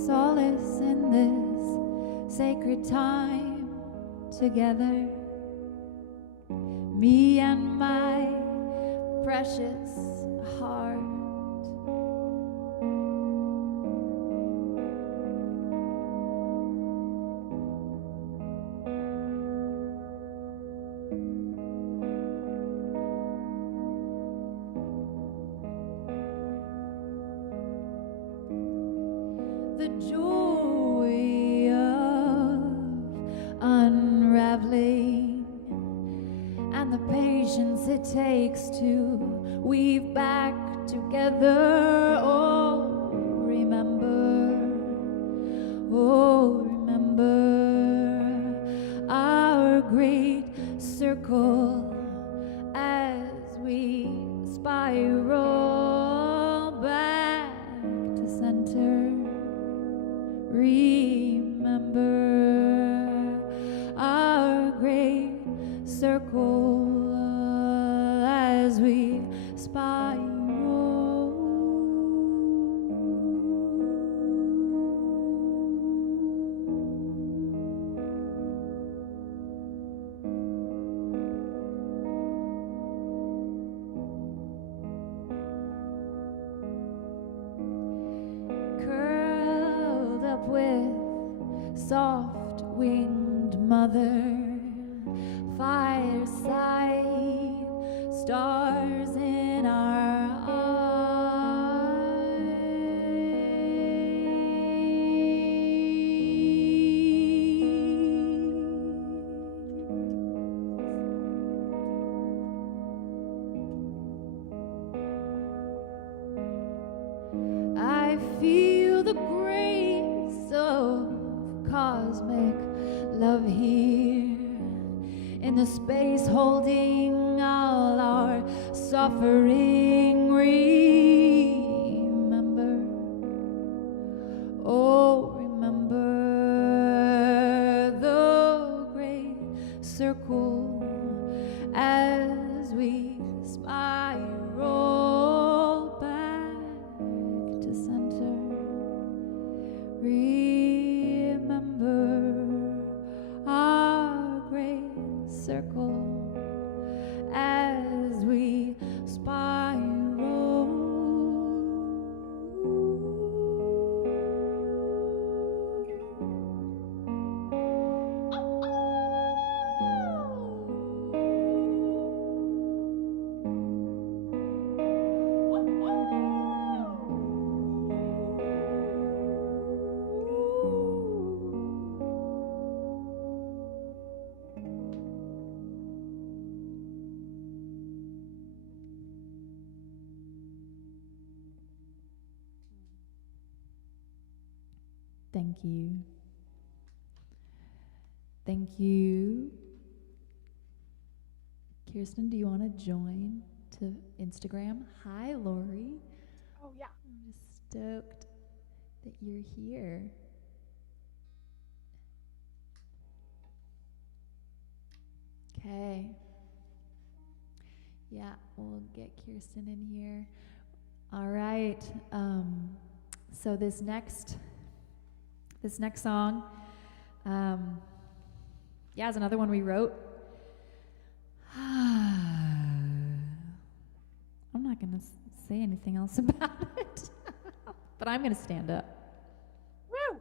Solace in this sacred time together, me and my precious heart. The joy of unraveling and the patience it takes to weave back together. Oh, remember our great circle as we spiral back to center. Remember our great circle as we spiral. Curled up with soft-winged mother, fireside, stars in our eyes. I feel the grace of cosmic love here in the space holding all our suffering. Remember, oh, remember the great circle as we spiral back to center. Remember our great circle as we spiral. Thank you. Thank you. Kjirsten, do you want to join to Instagram? Hi, Lori. Oh, yeah. I'm just stoked that you're here. Okay. Yeah, we'll get Kjirsten in here. All right. So this next song, yeah, is another one we wrote. I'm not going to say anything else about it, but I'm going to stand up. Woo!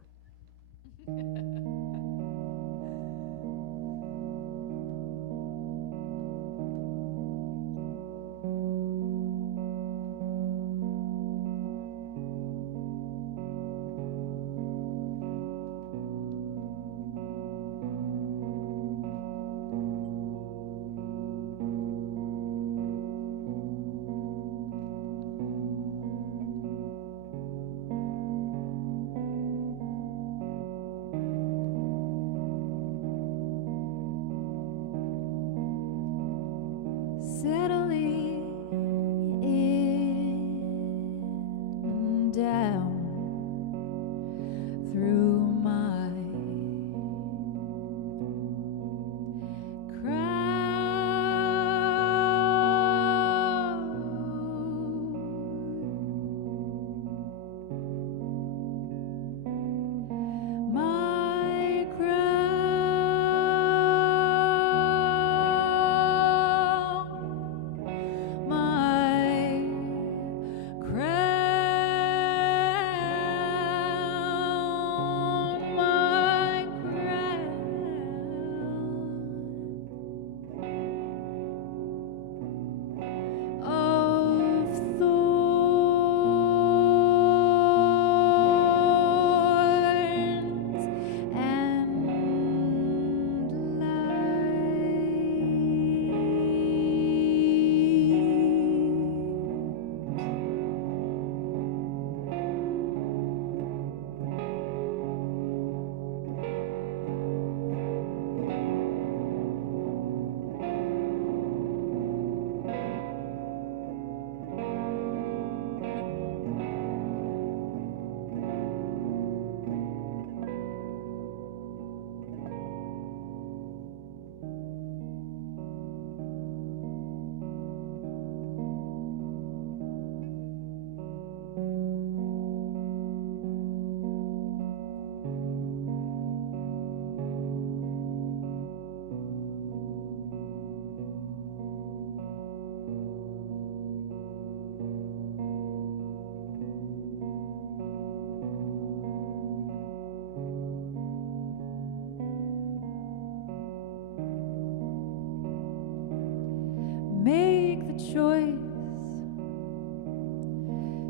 choice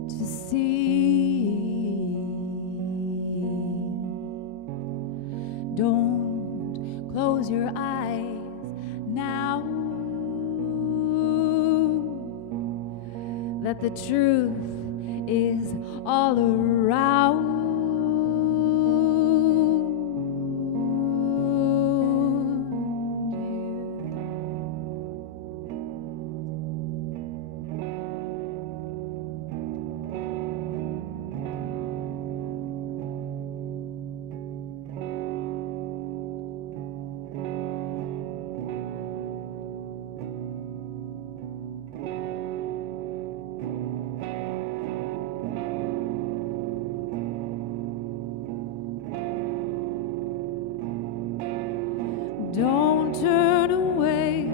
to see. Don't close your eyes now. That the truth is all around. Don't turn away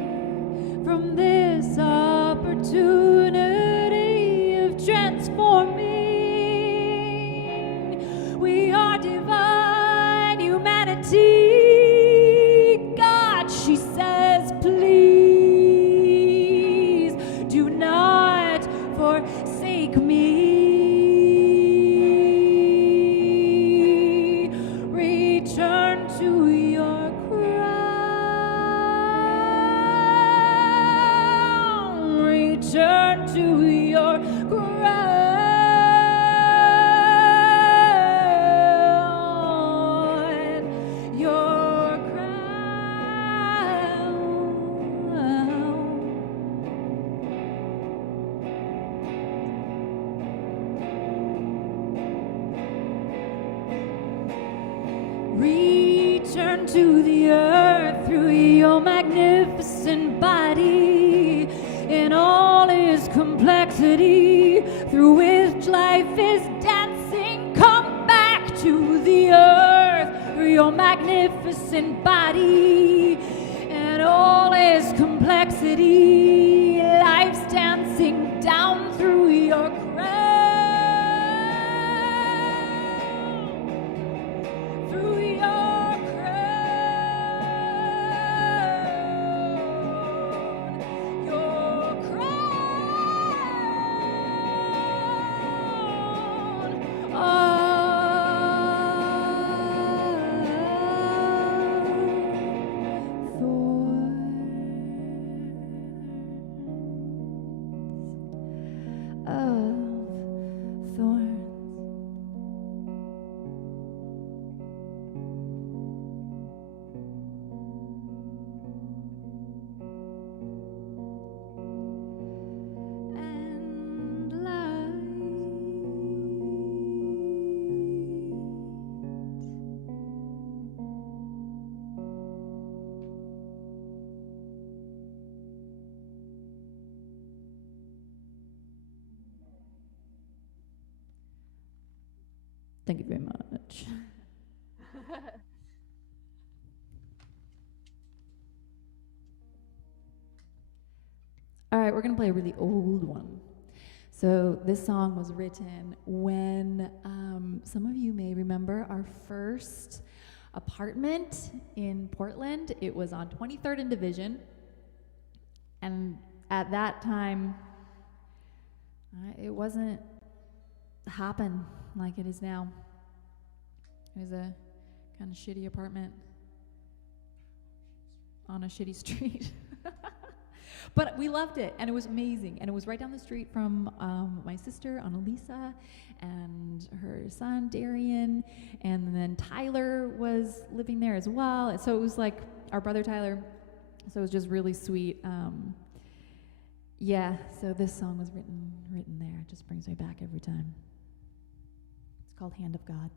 from this opportunity of transforming. We are divine humanity. God, she says, please do not forsake me. Return to your return to your crown, your crown. Return to the earth through your magnificent body in all its complexity, through which life is dancing. Come back to the earth through your magnificent body in all its complexity. Life's dancing down through your crown, through your crown, your crown. Of thorns. And light. Thank you very much. All right, we're going to play a really old one. So this song was written when some of you may remember our first apartment in Portland. It was on 23rd and Division. And at that time, it wasn't hopping like it is now. It was a kind of shitty apartment on a shitty street. But we loved it, and it was amazing. And it was right down the street from my sister, Annalisa, and her son, Darian. And then Tyler was living there as well. And so it was like our brother Tyler. So it was just really sweet. Yeah, so this song was written there. It just brings me back every time. It's called Hand of God.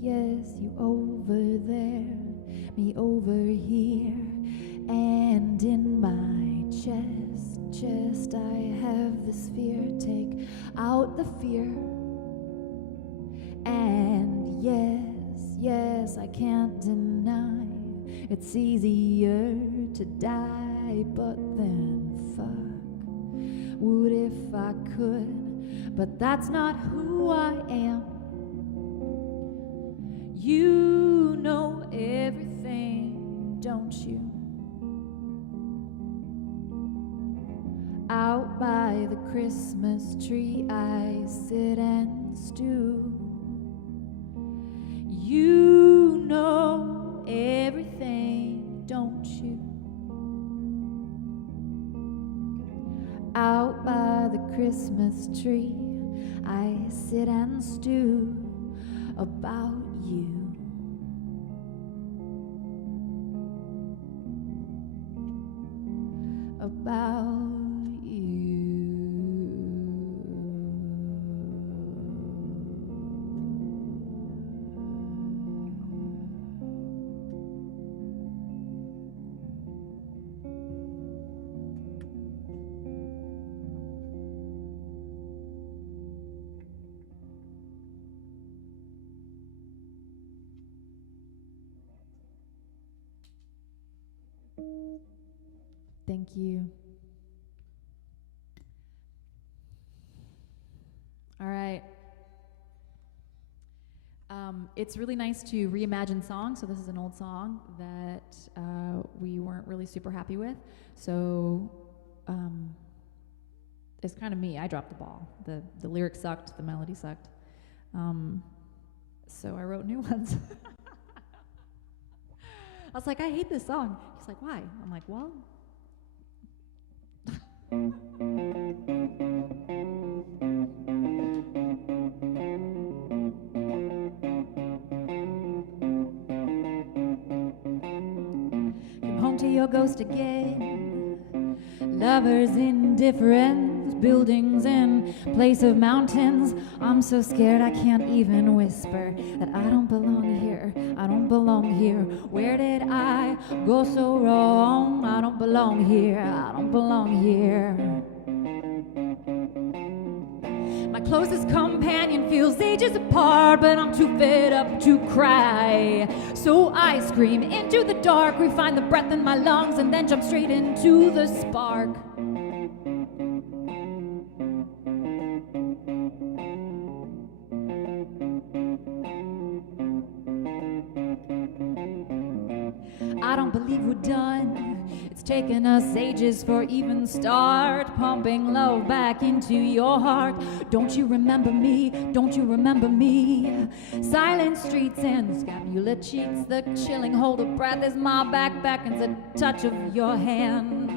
Yes, you over there, me over here, and in my chest I have this fear. Take out the fear. And yes, I can't deny it's easier to die, but then would if I could, but that's not who I am. You know everything, don't you? Out by the Christmas tree I sit and stew. You know everything, don't you? Out by the Christmas tree I sit and stew about you. About Thank you. All right. It's really nice to reimagine songs. So this is an old song that we weren't really super happy with. So it's kind of me. I dropped the ball. The lyrics sucked. The melody sucked. So I wrote new ones. I was like, I hate this song. He's like, why? I'm like, well. Come home to your ghost again. Lovers in different buildings in place of mountains. I'm so scared I can't even whisper that I don't belong here. I don't belong here. Where did I go so wrong? I don't belong here. I don't belong here. My closest companion feels ages apart, but I'm too fed up to cry. So I scream into the dark, refine the breath in my lungs, and then jump straight into the spark. I don't believe we're done. It's taken us ages for even start pumping love back into your heart. Don't you remember me? Don't you remember me? Silent streets and scapular cheeks, the chilling hold of breath as my back beckons a touch of your hand.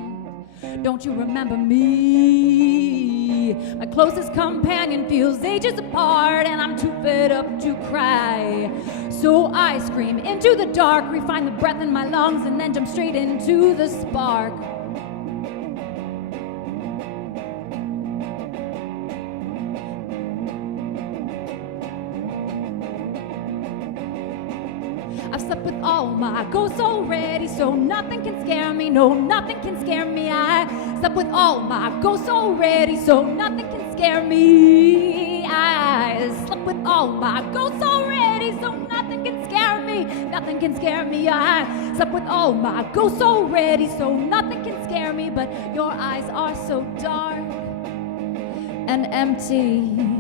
Don't you remember me? My closest companion feels ages apart, and I'm too fed up to cry. So I scream into the dark, refine the breath in my lungs, and then jump straight into the spark. I've slept with all my ghosts already, so nothing can scare me. No, nothing can scare me. I slept with all my ghosts already, so nothing can scare me. I slept with all my ghosts already, so nothing can scare me. Nothing can scare me. I slept with all my ghosts already, so nothing can scare me. But your eyes are so dark and empty.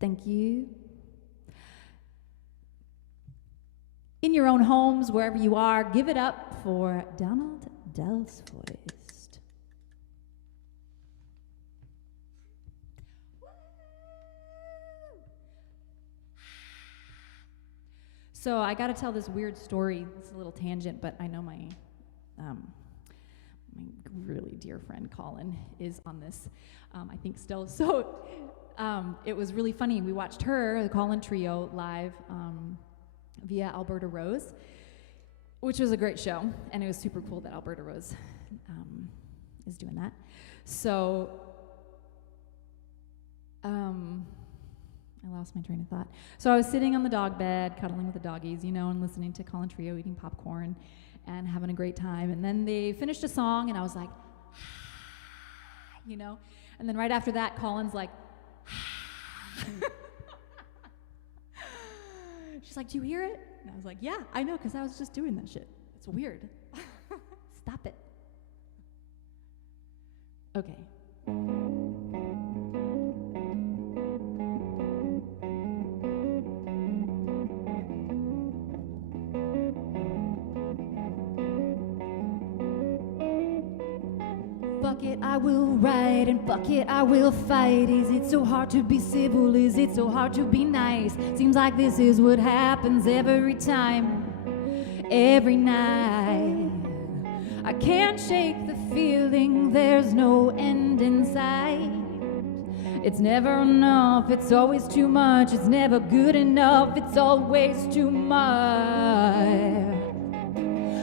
Thank you. In your own homes, wherever you are, give it up for Donald Delsfoist. So I got to tell this weird story. It's a little tangent, but I know my really dear friend Colin is on this, I think still. So it was really funny. We watched her, the Colin Trio, live via Alberta Rose, which was a great show, and it was super cool that Alberta Rose is doing that. So I lost my train of thought. So I was sitting on the dog bed, cuddling with the doggies, you know, and listening to Colin Trio, eating popcorn and having a great time. And then they finished a song, and I was like, you know. And then right after that, Colin's like, she's like, do you hear it? And I was like, yeah, I know, because I was just doing that shit. It's weird. Stop it. Okay. Fuck it, I will write, and fuck it, I will fight. Is it so hard to be civil? Is it so hard to be nice? Seems like this is what happens every time, every night. I can't shake the feeling there's no end in sight. It's never enough, it's always too much. It's never good enough, it's always too much.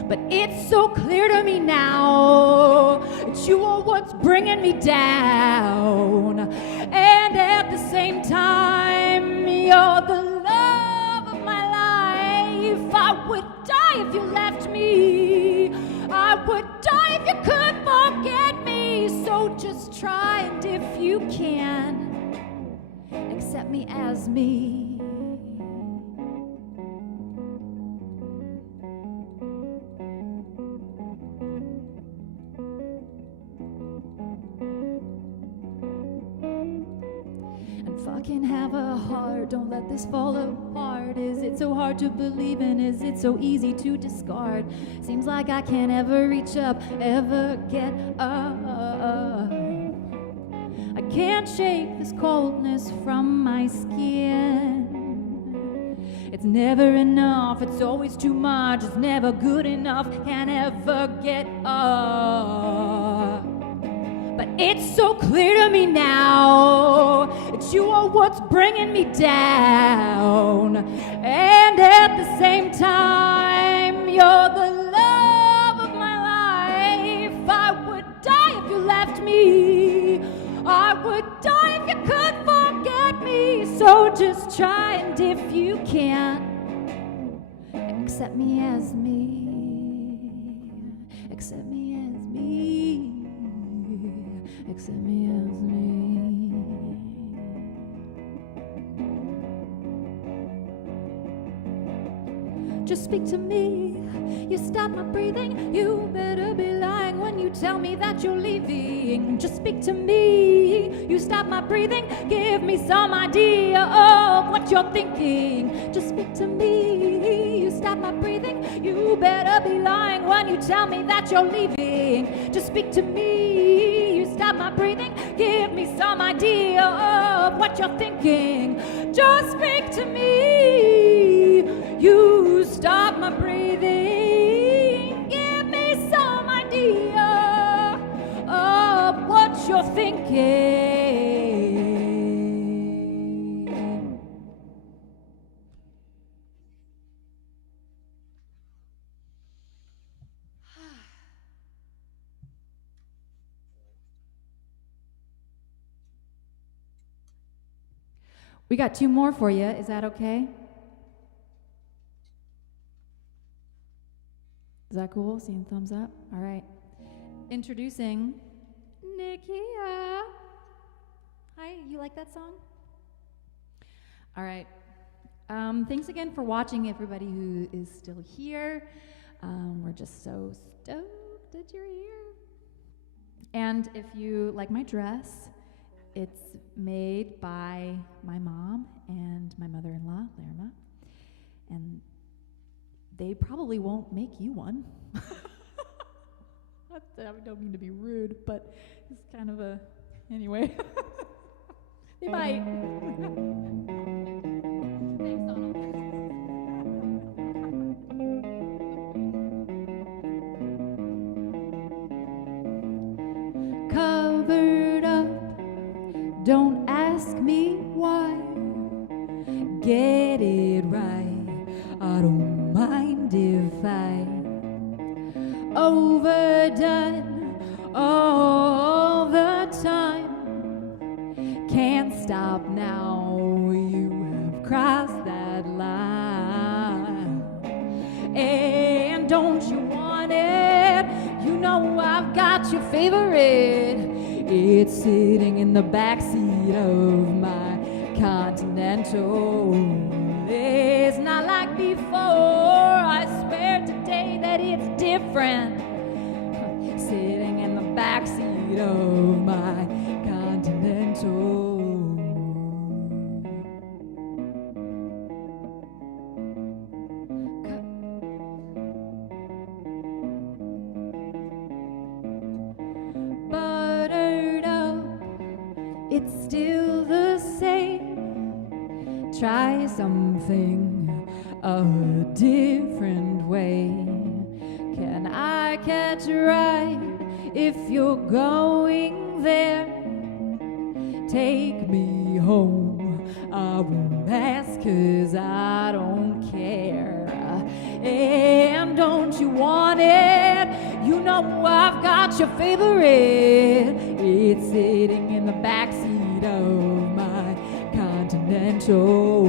But it's so clear to me now that you are what's bringing me down. And at the same time, you're the love of my life. I would die if you left me. I would die if you could forget me. So just try, and if you can, accept me as me. Fucking have a heart, don't let this fall apart. Is it so hard to believe in? Is it so easy to discard? Seems like I can't ever reach up, ever get up. I can't shake this coldness from my skin. It's never enough, it's always too much. It's never good enough, can't ever get up. But it's so clear to me now that you are what's bringing me down. And at the same time, you're the love of my life. I would die if you left me. I would die if you could forget me. So just try, and if you can't, accept me as me. Accept me as me. Accept me as me. Just speak to me. You stop my breathing. You better be lying when you tell me that you're leaving. Just speak to me. You stop my breathing. Give me some idea of what you're thinking. Just speak to me. You stop my breathing. You better be lying when you tell me that you're leaving. Just speak to me. You stop my breathing. Give me some idea of what you're thinking. Just speak to me. You stop my breathing. Give me some idea of what you're thinking. We got 2 more for you. Is that okay? Is that cool? Seeing thumbs up? All right. Introducing Nikia. Hi, you like that song? All right. Thanks again for watching, everybody who is still here. We're just so stoked that you're here. And if you like my dress, it's made by my mom and my mother-in-law, Lerma. And they probably won't make you one. I don't mean to be rude, but it's kind of a... Anyway. They might. Thanks, Donald. Covered up, don't ask me why. Get it right, I don't mind if I overdone all the time. Can't stop now, you have crossed that line. And don't you want it? You know I've got your favorite. It's sitting in the backseat of my Continental. It's not like before. I swear today that it's different. Sitting in the backseat of my Continental. Buttered up, it's still the same. Try something a different way. Can I catch a ride if you're going there? Take me home, I won't ask 'cause I don't care. And don't you want it? You know I've got your favorite. It's sitting in the backseat of my Continental.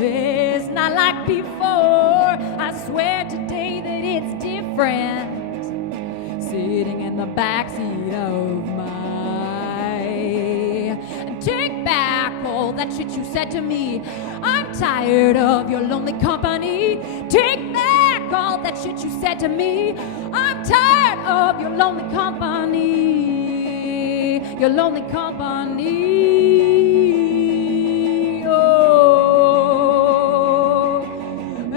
It's not like before. I swear today that it's different. Sitting in the backseat of my. Take back all that shit you said to me. I'm tired of your lonely company. Take back all that shit you said to me. I'm tired of your lonely company. Your lonely company. Oh, and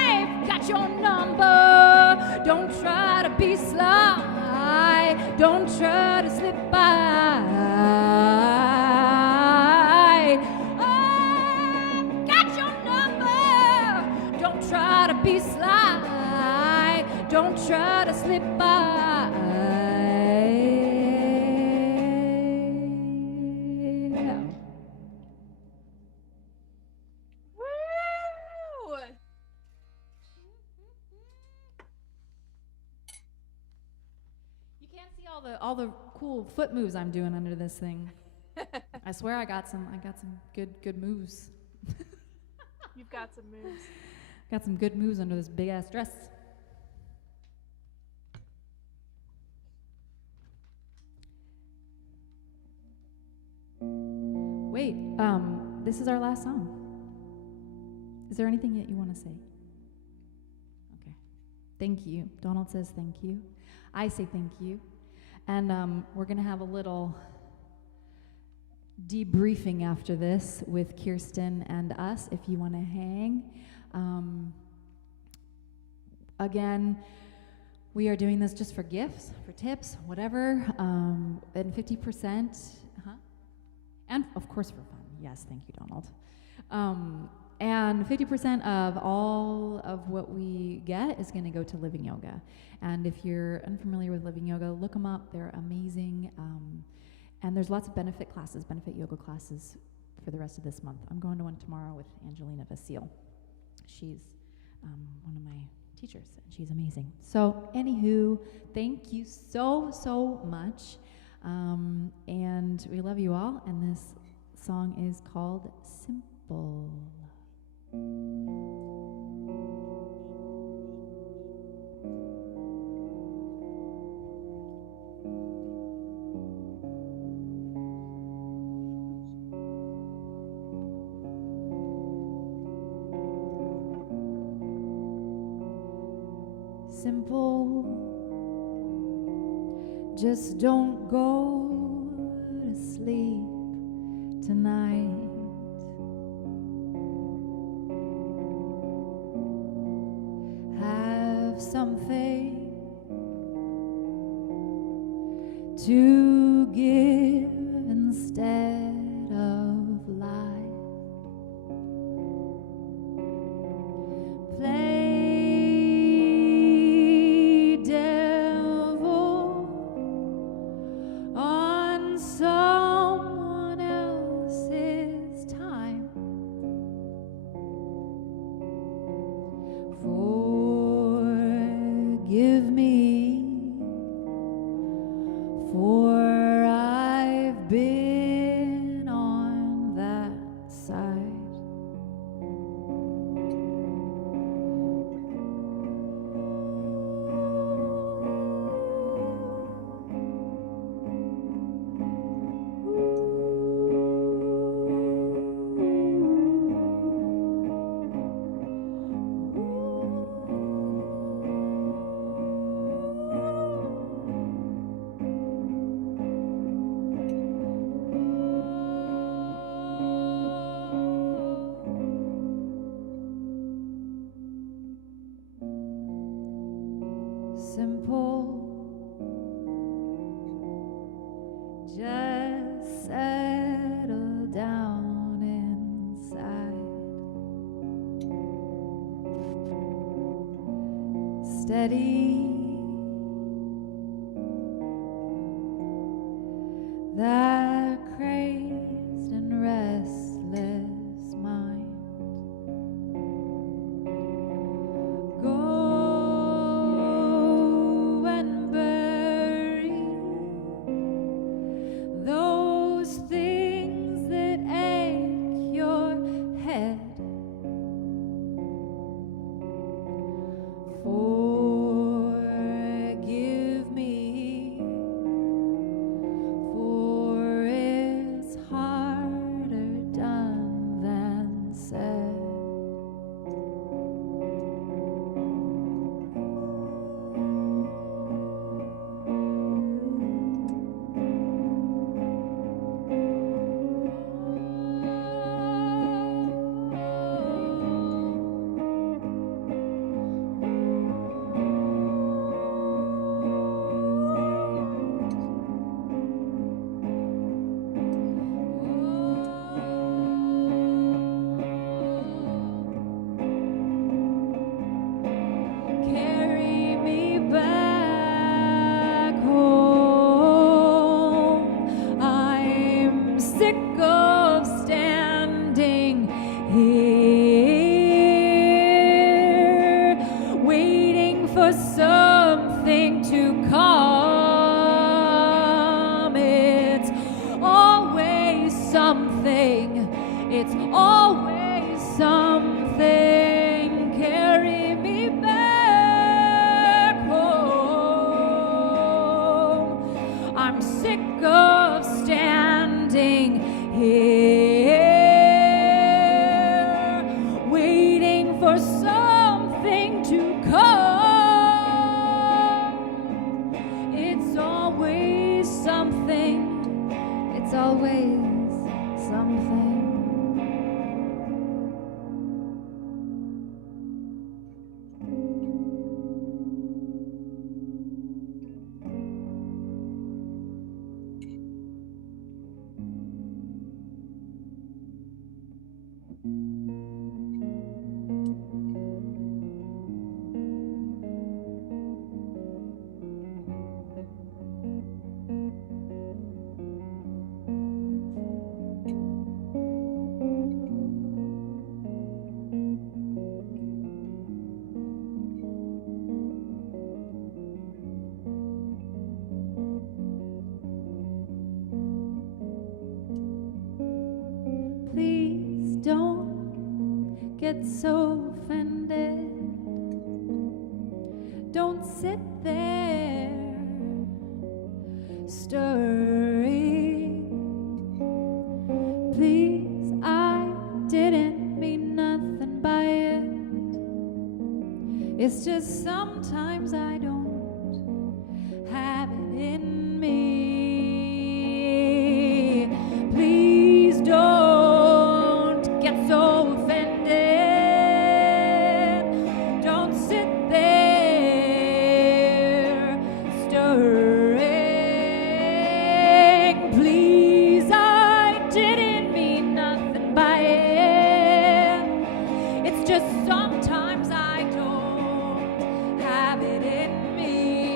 I've got your number. Don't try to be sly. Don't try to slip by. I've got your number. Don't try to be sly. Don't try to slip by. Woo! You can't see all the cool foot moves I'm doing under this thing. I swear I got some good moves. You've got some moves. Got some good moves under this big ass dress. Wait, this is our last song. Is there anything that you want to say? Okay. Thank you. Donald says thank you. I say thank you. And we're going to have a little debriefing after this with Kjirsten and us, if you want to hang. Again, we are doing this just for gifts, for tips, whatever, and 50%, and of course for fun. Yes, thank you, Donald. And 50% of all of what we get is going to go to Living Yoga. And if you're unfamiliar with Living Yoga, look them up. They're amazing. And there's lots of benefit yoga classes for the rest of this month. I'm going to one tomorrow with Angelina Vasile. She's one of my teachers, and she's amazing. So, anywho, thank you so, so much. And we love you all. And this song is called Simple. Simple, just don't go to sleep tonight. Have something to give instead of lies. Forgive me, for I've been on that side. Ooh. 'Cause simple. Just settle down inside. Steady. That crazed and restless mind. Go and bury those things that ache your head. Forgive me, for it's harder done than said. Carry me back home. I'm sick of standing here, waiting for something to come. It's always something. It's always something. Carry me back home. I'm sick of standing here, waiting for something to come. It's always something. It's always something. Please don't get so offended. Don't sit there stirring. Please, I didn't mean nothing by it. It's just sometimes I don't have it in me. Please don't get so offended. Don't sit there stirring. Please, I didn't mean nothing by it. It's just sometimes I don't have it in me.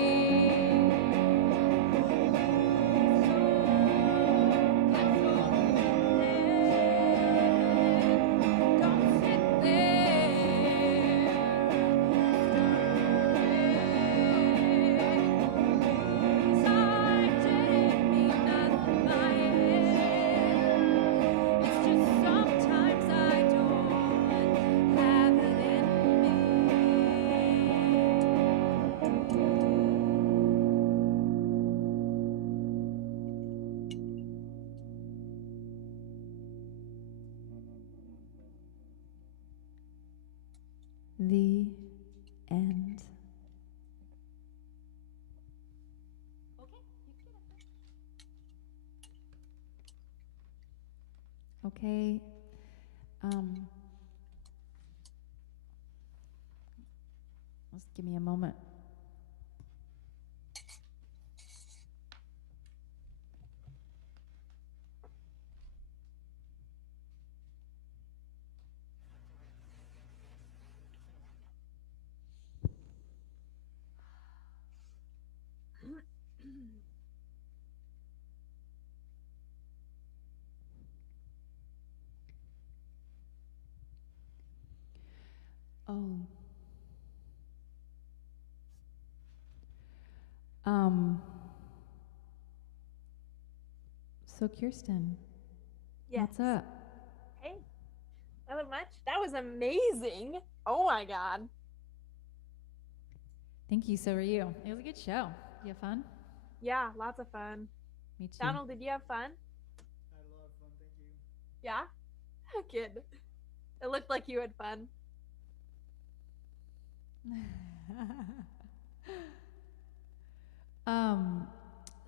Don't sit there. Please, I didn't mean nothing by it. It's just sometimes I don't have it in me. The end. Okay. Just give me a moment. Oh. Um. So Kjirsten. Yes. What's up? Hey. Nothing much. That was amazing. Oh my God. Thank you. So are you. It was a good show. You have fun? Yeah, lots of fun. Me too. Donald, did you have fun? I had a lot of fun, thank you. Yeah? Good. It looked like you had fun.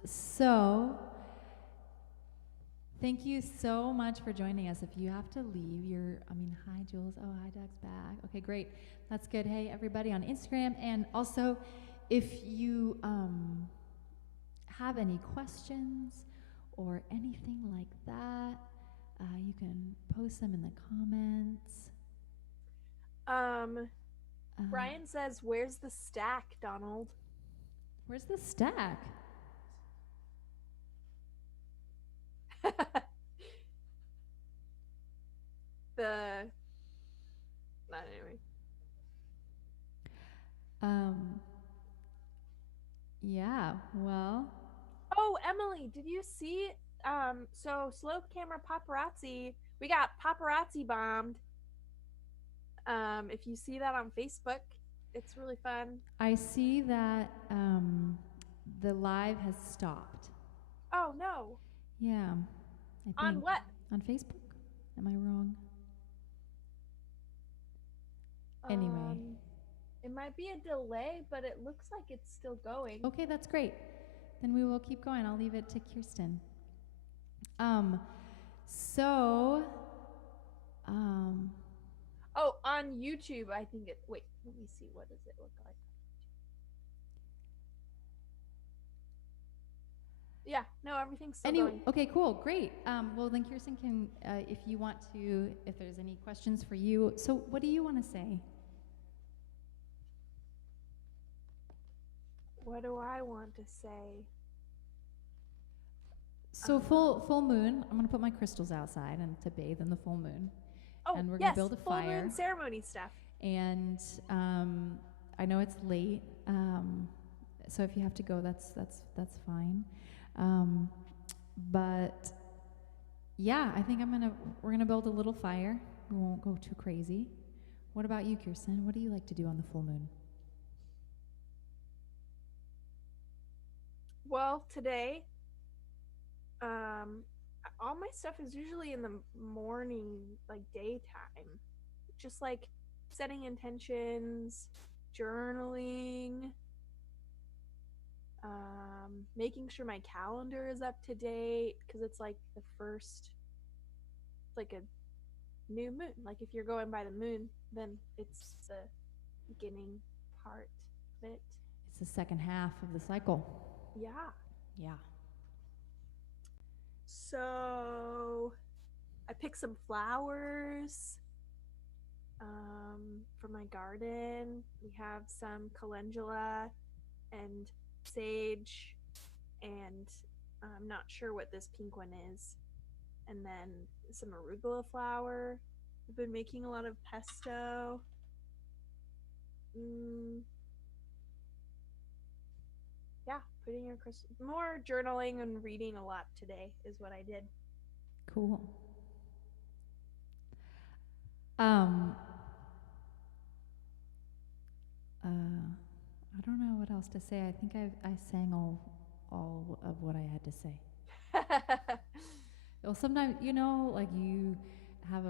So thank you so much for joining us. If you have to leave, hi Jules. Oh, hi, Doug's back. Okay, great. That's good. Hey, everybody on Instagram. And also, if you have any questions or anything like that, you can post them in the comments. Brian says, where's the stack, Donald? Where's the stack? Not anyway. Yeah, well. Oh, Emily, did you see, so Slope Camera Paparazzi, we got paparazzi bombed. If you see that on Facebook, it's really fun. I see that the live has stopped. Oh, no. Yeah. I think. On what? On Facebook? Am I wrong? Anyway. It might be a delay, but it looks like it's still going. Okay, that's great. Then we will keep going. I'll leave it to Kjirsten. Oh, on YouTube, I think it. Wait, let me see. What does it look like? Yeah, no, everything's still going. Okay, cool, great. Well, then Kjirsten can, if you want to, if there's any questions for you. So, what do you want to say? What do I want to say? So full moon. I'm gonna put my crystals outside and to bathe in the full moon. Oh, and we're gonna build a fire. Full moon ceremony stuff. And I know it's late, so if you have to go, that's fine. But yeah, I think we're gonna build a little fire. We won't go too crazy. What about you, Kjirsten? What do you like to do on the full moon? Well, today, all my stuff is usually in the morning, like daytime. Just like setting intentions, journaling, making sure my calendar is up to date, because it's like the first, like a new moon. Like if you're going by the moon, then it's the beginning part of it. It's the second half of the cycle. Yeah. Yeah. So I picked some flowers for my garden. We have some calendula and sage, and I'm not sure what this pink one is. And then some arugula flower. I've been making a lot of pesto. Yeah, putting your more journaling and reading a lot today is what I did. Cool. I don't know what else to say. I think I sang all of what I had to say. Well, sometimes, like you have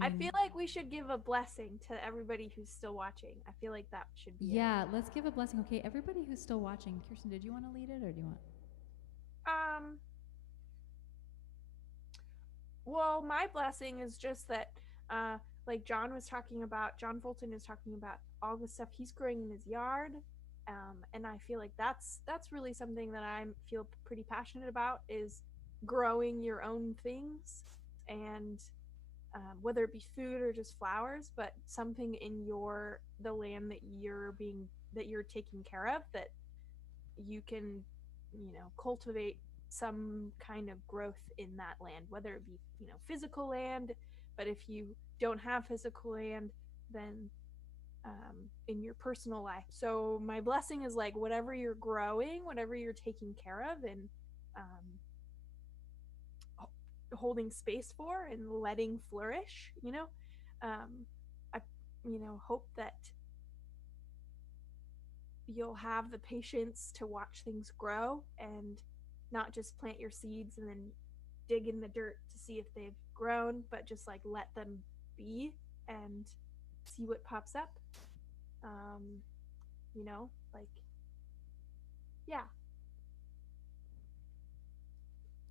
I feel like we should give a blessing to everybody who's still watching. I feel like that should be it. Let's give a blessing. Okay, everybody who's still watching. Kjirsten, did you want to lead it or do you want? Well, my blessing is just that, like John Fulton is talking about all the stuff he's growing in his yard. And I feel like that's really something that I feel pretty passionate about, is growing your own things, and whether it be food or just flowers, but something in the land that you're taking care of, that you can, cultivate some kind of growth in that land, whether it be, physical land. But if you don't have physical land, then in your personal life. So my blessing is like whatever you're growing, whatever you're taking care of, and holding space for and letting flourish. I hope that you'll have the patience to watch things grow and not just plant your seeds and then dig in the dirt to see if they've grown, but just like let them be and see what pops up. Yeah.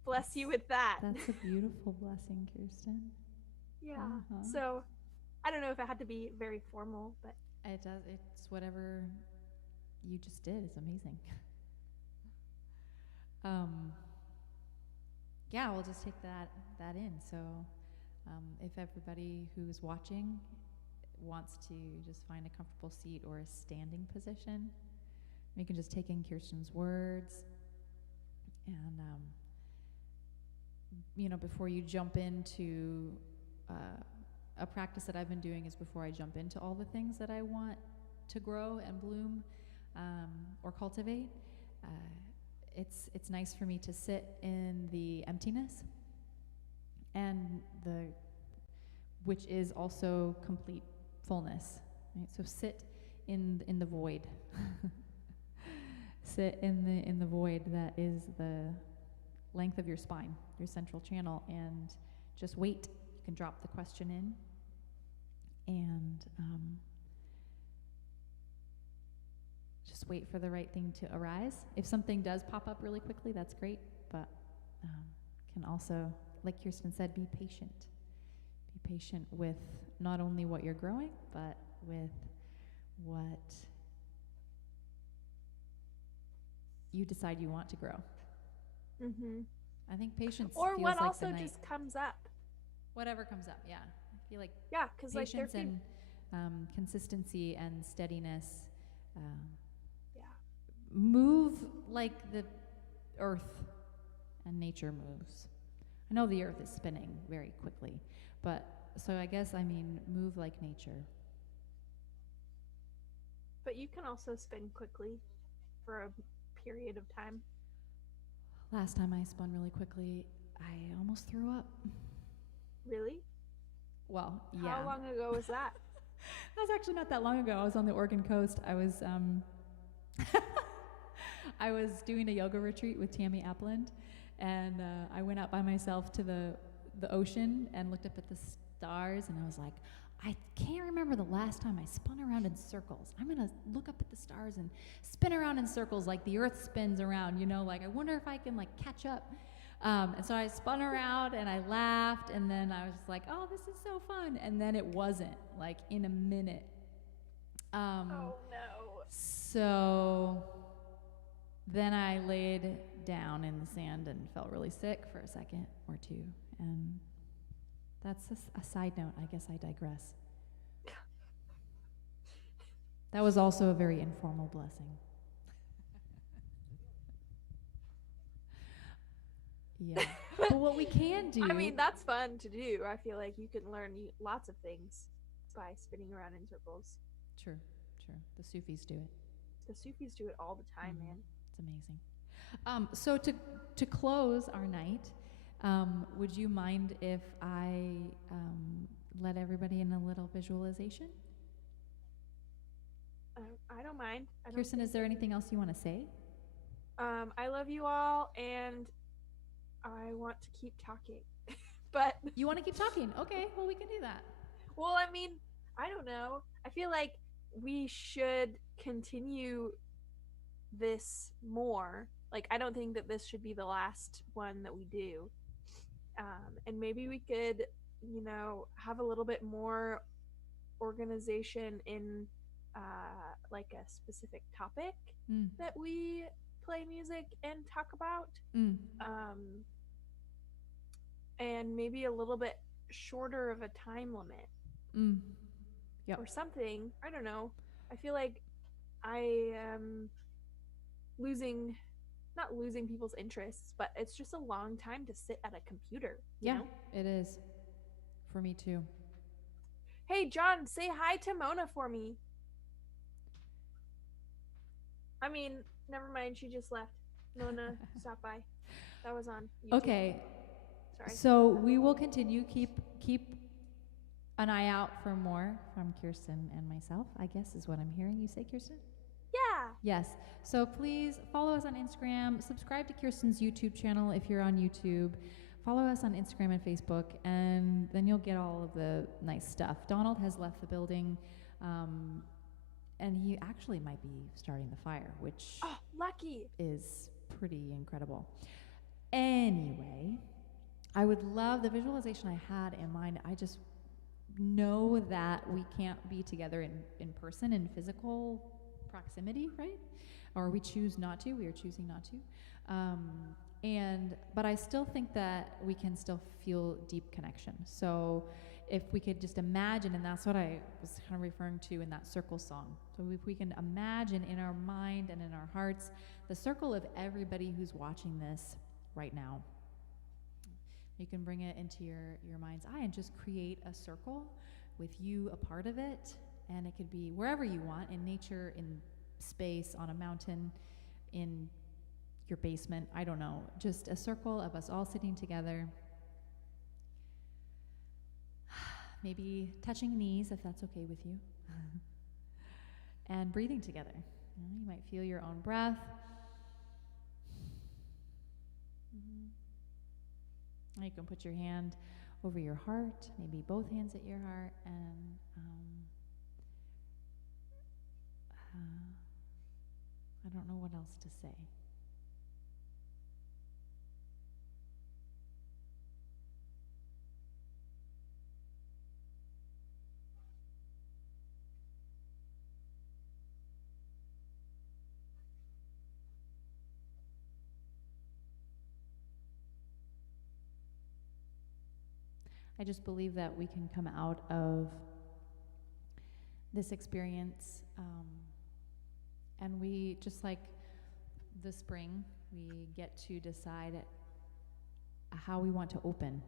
Bless you with that. That's a beautiful blessing, Kjirsten. Yeah. So I don't know if it had to be very formal, but it does. It's whatever you just did. It's amazing. Yeah, we'll just take that in. So if everybody who's watching wants to just find a comfortable seat or a standing position, we can just take in Kjirsten's words. And before you jump into a practice that I've been doing is before I jump into all the things that I want to grow and bloom or cultivate, it's nice for me to sit in the emptiness and which is also complete fullness, right? So sit in the void. Sit in the void that is the length of your spine, your central channel, and just wait. You can drop the question in and just wait for the right thing to arise. If something does pop up really quickly, that's great, but can also, like Kjirsten said, be patient. Be patient with not only what you're growing, but with what you decide you want to grow. Mm-hmm. I think patience or feels what like also just comes up. Whatever comes up, yeah. I feel like because patience and consistency and steadiness move like the earth and nature moves. I know the earth is spinning very quickly, but so I guess I mean move like nature. But you can also spin quickly for a period of time. Last time I spun really quickly, I almost threw up. Really? Well, yeah. How long ago was that? That was actually not that long ago. I was on the Oregon coast. I was I was doing a yoga retreat with Tammy Appland, and I went out by myself to the ocean and looked up at the stars, and I was like, I can't remember the last time I spun around in circles. I'm going to look up at the stars and spin around in circles like the earth spins around, like I wonder if I can like catch up. And so I spun around and I laughed, and then I was like, oh, this is so fun. And then it wasn't, like in a minute. Oh no. So then I laid down in the sand and felt really sick for a second or two. And that's a side note. I guess I digress. That was also a very informal blessing. Yeah. But what we can do... I mean, that's fun to do. I feel like you can learn lots of things by spinning around in circles. True. The Sufis do it. The Sufis do it all the time, man. It's amazing. So to close our night, would you mind if I let everybody in a little visualization? I don't mind. Kjirsten, is there anything else you want to say? I love you all, and I want to keep talking. But you want to keep talking? Okay, well, we can do that. Well, I mean, I don't know. I feel like we should continue this more. Like, I don't think that this should be the last one that we do. And maybe we could, have a little bit more organization in like a specific topic that we play music and talk about. And maybe a little bit shorter of a time limit. Yep. Or something. I don't know. I feel like I am not losing people's interests, but it's just a long time to sit at a computer. You know? It is. For me too. Hey, John, say hi to Mona for me. I mean, never mind. She just left. Nona stopped by. That was on YouTube. Okay. Sorry. So we will continue. Keep an eye out for more from Kjirsten and myself, I guess is what I'm hearing you say, Kjirsten? Yeah. Yes. So please follow us on Instagram. Subscribe to Kjirsten's YouTube channel if you're on YouTube. Follow us on Instagram and Facebook, and then you'll get all of the nice stuff. Donald has left the building, and he actually might be starting the fire, which lucky is pretty incredible. Anyway, I would love the visualization I had in mind. I just know that we can't be together in person in physical proximity, right? Or we choose not to. We are choosing not to. But I still think that we can still feel deep connection. So if we could just imagine, and that's what I was kind of referring to in that circle song. So if we can imagine in our mind and in our hearts the circle of everybody who's watching this right now. You can bring it into your mind's eye and just create a circle with you a part of it. And it could be wherever you want, in nature, in space, on a mountain, in your basement, I don't know. Just a circle of us all sitting together. Maybe touching knees if that's okay with you. And breathing together. You might feel your own breath. You can put your hand over your heart, maybe both hands at your heart, and I don't know what else to say. I just believe that we can come out of this experience, and we, just like the spring, we get to decide how we want to open.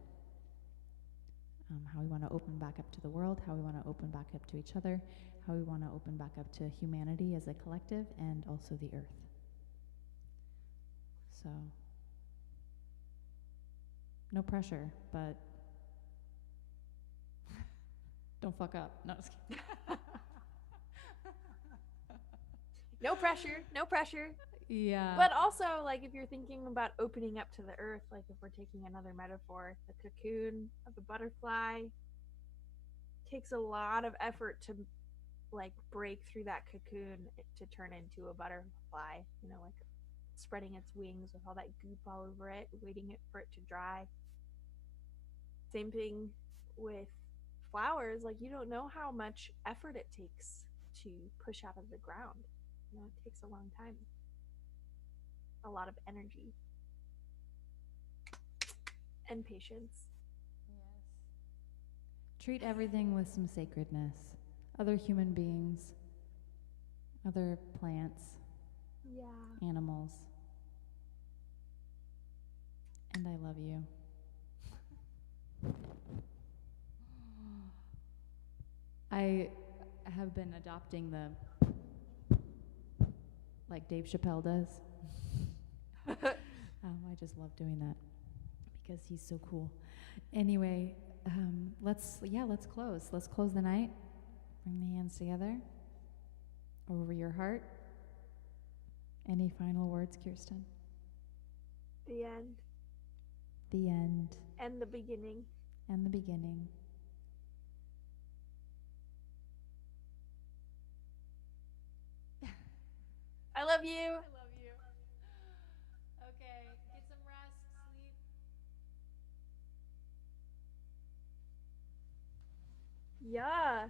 How we want to open back up to the world, how we want to open back up to each other, how we want to open back up to humanity as a collective, and also the earth. So, no pressure, but don't fuck up. No, just kidding. No pressure, no pressure. Yeah. But also, like, if you're thinking about opening up to the earth, like if we're taking another metaphor, the cocoon of the butterfly takes a lot of effort to, like, break through that cocoon to turn into a butterfly, you know, like spreading its wings with all that goop all over it, waiting for it to dry. Same thing with flowers. Like, you don't know how much effort it takes to push out of the ground. You know, it takes a long time. A lot of energy. And patience. Yes. Treat everything with some sacredness. Other human beings, other plants, animals. And I love you. I have been adopting the, like Dave Chappelle does. I just love doing that because he's so cool. Anyway, let's close. Let's close the night. Bring the hands together over your heart. Any final words, Kjirsten? The end. The end. And the beginning. And the beginning. I love you. I love you. Okay, get some rest, sleep. Yeah.